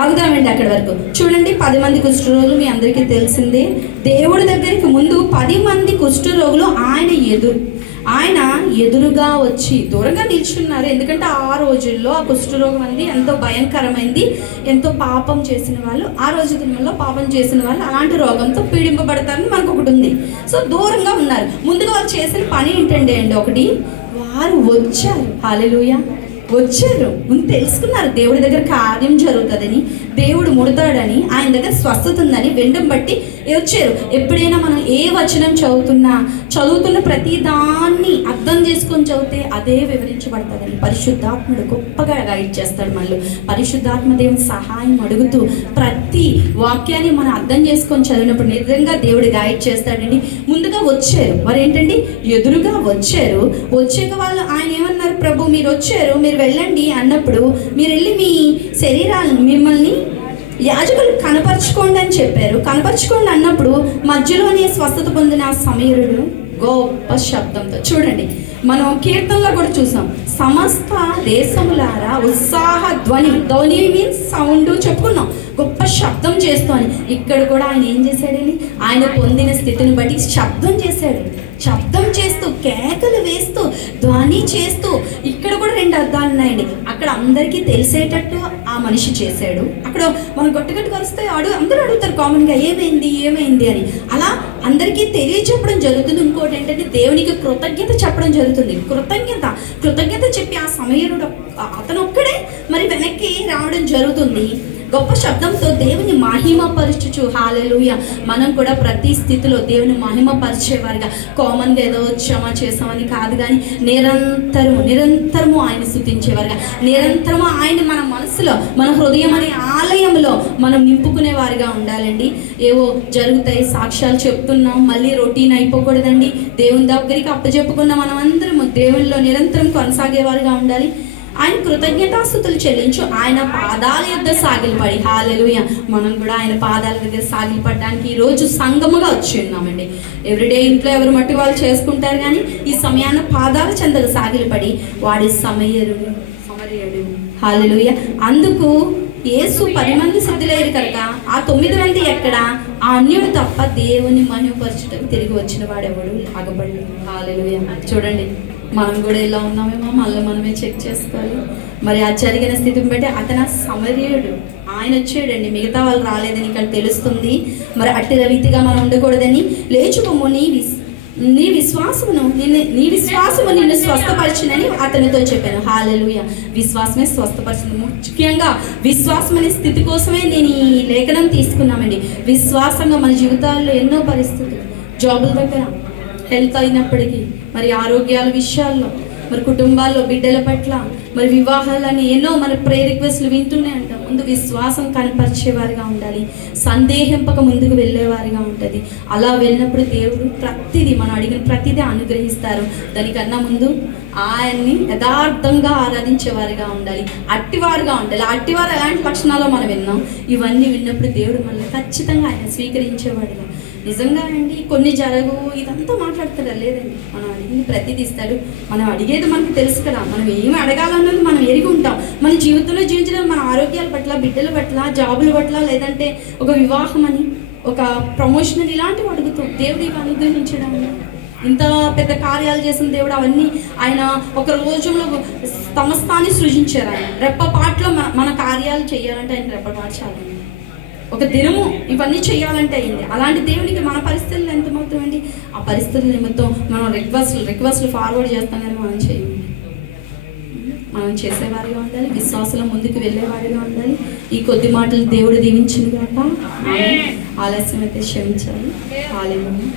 ఆగుదామండి అక్కడి వరకు. చూడండి, 10 మంది కుష్ఠరోగులు మీ అందరికీ తెలిసిందే. దేవుడి దగ్గరికి ముందు 10 మంది కుష్ఠరోగులు ఆయన ఎదురుగా వచ్చి దూరంగా నిల్చున్నారు. ఎందుకంటే ఆ రోజుల్లో ఆ కుష్ఠరోగం అనేది ఎంతో భయంకరమైంది. ఎంతో పాపం చేసిన వాళ్ళు, ఆ రోజు దినంలో పాపం చేసిన వాళ్ళు అలాంటి రోగంతో పీడింపబడతారని మనకు ఒకటి ఉంది. సో దూరంగా ఉన్నారు. ముందుగా వాళ్ళు చేసిన పని ఏంటండి ఒకటి, వారు వచ్చారు. హల్లెలూయా. వచ్చారు, ముందు తెలుసుకున్నారు దేవుడి దగ్గర కార్యం జరుగుతుందని, దేవుడు ముడతాడని, ఆయన దగ్గర స్వస్థత ఉందని వెండం బట్టి వచ్చారు. ఎప్పుడైనా మనం ఏ వచనం చదువుతున్న ప్రతి దాన్ని అర్థం చేసుకొని చదివితే అదే వివరించబడుతుందని పరిశుద్ధాత్ముడు గొప్పగా గైడ్ చేస్తాడు. మళ్ళీ పరిశుద్ధాత్మ దేవుని సహాయం అడుగుతూ ప్రతి వాక్యాన్ని మనం అర్థం చేసుకొని చదివినప్పుడు నిజంగా దేవుడు గైడ్ చేస్తాడండి. ముందుగా వచ్చారు, మరి ఏంటండి ఎదురుగా వచ్చారు. వచ్చాక వాళ్ళు ఆయన ఏమన్నారు, ప్రభు మీరు వచ్చారు, మీరు వెళ్ళండి అన్నప్పుడు మీరు వెళ్ళి మీ శరీరాలను మిమ్మల్ని యాజకులు కనపరుచుకోండి అని చెప్పారు. కనపరుచుకోండి అన్నప్పుడు మధ్యలోనే స్వస్థత పొందిన ఆ సమీరుడు గొప్ప శబ్దంతో, చూడండి మనం కీర్తనలో కూడా చూసాం, సమస్త దేశములారా ఉత్సాహ ధ్వని మీన్స్ సౌండ్ చెప్పుకున్నాం, గొప్ప శబ్దం చేస్తూ అని. ఇక్కడ కూడా ఆయన ఏం చేశాడండి, ఆయన పొందిన స్థితిని బట్టి శబ్దం చేశాడు. శబ్దం చేస్తూ, కేకలు వేస్తూ, ధ్వని చేస్తూ. ఇక్కడ కూడా 2 అర్థాలు ఉన్నాయండి. అక్కడ అందరికీ తెలిసేటట్టు ఆ మనిషి చేశాడు. అక్కడ మనం గట్టిగట్టు కలిస్తే అందరూ అడుగుతారు కామన్గా ఏమైంది అని. అలా అందరికీ తెలియచెప్పడం జరుగుతుంది. ఇంకోటి ఏంటంటే దేవునికి కృతజ్ఞత చెప్పడం జరుగుతుంది. కృతజ్ఞత చెప్పి ఆ సమయనుడు అతను ఒక్కడే మరి వెనక్కి రావడం జరుగుతుంది. గొప్ప శబ్దంతో దేవుని మహిమపరచుచు. హల్లెలూయా. మనం కూడా ప్రతి స్థితిలో దేవుని మహిమపరిచేవారుగా, కామన్గా ఏదో వచ్చామా చేసామని కాదు, కానీ నిరంతరము ఆయన స్తుతించేవారుగా, నిరంతరము ఆయన మన మనసులో, మన హృదయం అనే ఆలయంలో మనం నింపుకునే వారిగా ఉండాలండి. ఏవో జరుగుతాయి, సాక్ష్యాలు చెప్తున్నాం, మళ్ళీ రొటీన్ అయిపోకూడదండి. దేవుని దగ్గరికి అప్పచెప్పుకున్న మనం అందరము దేవునిలో నిరంతరం కొనసాగేవారుగా ఉండాలి. ఆయన కృతజ్ఞతాస్తుతులు చెల్లించు, ఆయన పాదాల యొద్ద సాగిలపడి. హల్లెలూయా. మనం కూడా ఆయన పాదాల దగ్గర సాగిలపడడానికి ఈరోజు సంఘముగా వచ్చి ఉన్నామండి. ఎవ్రీడే ఇంట్లో ఎవరు మట్టి వాళ్ళు చేసుకుంటారు, కానీ ఈ సమయాన్ని పాదాల చెందగా సాగిలపడి వాడి సమరయుడు. హల్లెలూయా. అందుకు యేసు 10 మంది సిద్ధులేరు కనుక ఆ 9 మంది ఎక్కడ? ఆ అన్యుడు తప్ప దేవుని మహిమపరచుటకు తిరిగి వచ్చిన వాడెవడు ఆగబడి. హల్లెలూయా. చూడండి, మనం కూడా ఇలా ఉన్నామేమో మళ్ళీ మనమే చెక్ చేసుకోవాలి. మరి ఆ జరిగిన స్థితిని బట్టి అతను సమరయుడు, ఆయన వచ్చాడండి, మిగతా వాళ్ళు రాలేదని ఇక్కడ తెలుస్తుంది. మరి అట్టి రీతిగా మనం ఉండకూడదని, లేచుకోము, నీ విశ్వాసము నిన్ను స్వస్థపరచునని అతనితో చెప్పాను. హల్లెలూయా. విశ్వాసమే స్వస్థపరిచింది. ముఖ్యంగా విశ్వాసం అనే స్థితి కోసమే నేను ఈ లేఖనం తీసుకున్నామండి. విశ్వాసంగా మన జీవితాల్లో ఎన్నో పరిస్థితులు, జాబుల దగ్గర, హెల్త్ అయినప్పటికీ, మరి ఆరోగ్యాల విషయాల్లో, మరి కుటుంబాల్లో, బిడ్డల పట్ల, మరి వివాహాలని ఎన్నో మన ప్రేయర్ రిక్వెస్ట్లు వింటూనే ఉంటాం. ముందు విశ్వాసం కనపరిచేవారిగా ఉండాలి, సందేహింపక ముందుకు వెళ్ళేవారిగా ఉంటుంది. అలా వెళ్ళినప్పుడు దేవుడు ప్రతిదీ, మనం అడిగిన ప్రతిదీ అనుగ్రహిస్తారు. దానికన్నా ముందు ఆయన్ని యథార్థంగా ఆరాధించేవారిగా ఉండాలి, అట్టివారుగా ఉండాలి. అట్టివారు ఎలాంటి లక్షణాలు మనం విన్నాం, ఇవన్నీ విన్నప్పుడు దేవుడు మనల్ని ఖచ్చితంగా ఆయన స్వీకరించేవాడుగా. నిజంగా అండి, కొన్ని జరగు ఇదంతా మాట్లాడతారా? లేదండి, మనం అడిగింది ప్రతిదీ ఇస్తాడు. మనం అడిగేది మనకు తెలుసు కదా, మనం ఏమి అడగాలన్నది మనం ఎరిగి ఉంటాం. మన జీవితంలో జీవించడం, మన ఆరోగ్యాల పట్ల, బిడ్డల పట్ల, జాబుల పట్ల, లేదంటే ఒక వివాహం అని, ఒక ప్రమోషన్ ఇలాంటివి అడుగుతాం. దేవుడికి అనుగ్రహించడం, ఇంత పెద్ద కార్యాలు చేసిన దేవుడు అవన్నీ ఆయన ఒక రోజులో సమస్తాన్ని సృజించారు. ఆయన రెప్పపాట్లో మన కార్యాలు చేయాలంటే ఆయన రెప్పపాటు చాలండి. ఒక దినము ఇవన్నీ చేయాలంటే అయింది. అలాంటి దేవునికి మన పరిస్థితులు ఎంత మొత్తం అండి, ఆ పరిస్థితుల నిమిత్తం మనం రిక్వెస్ట్లు ఫార్వర్డ్ చేస్తాం, కానీ మనం చేయండి. మనం చేసేవారిగా ఉండాలి, విశ్వాసంలో ముందుకు వెళ్ళేవాడిగా ఉండాలి. ఈ కొద్ది మాటలు దేవుడు దీవించింది కాక ఆలస్యం అయితే క్షమించాలి. హల్లెలూయా.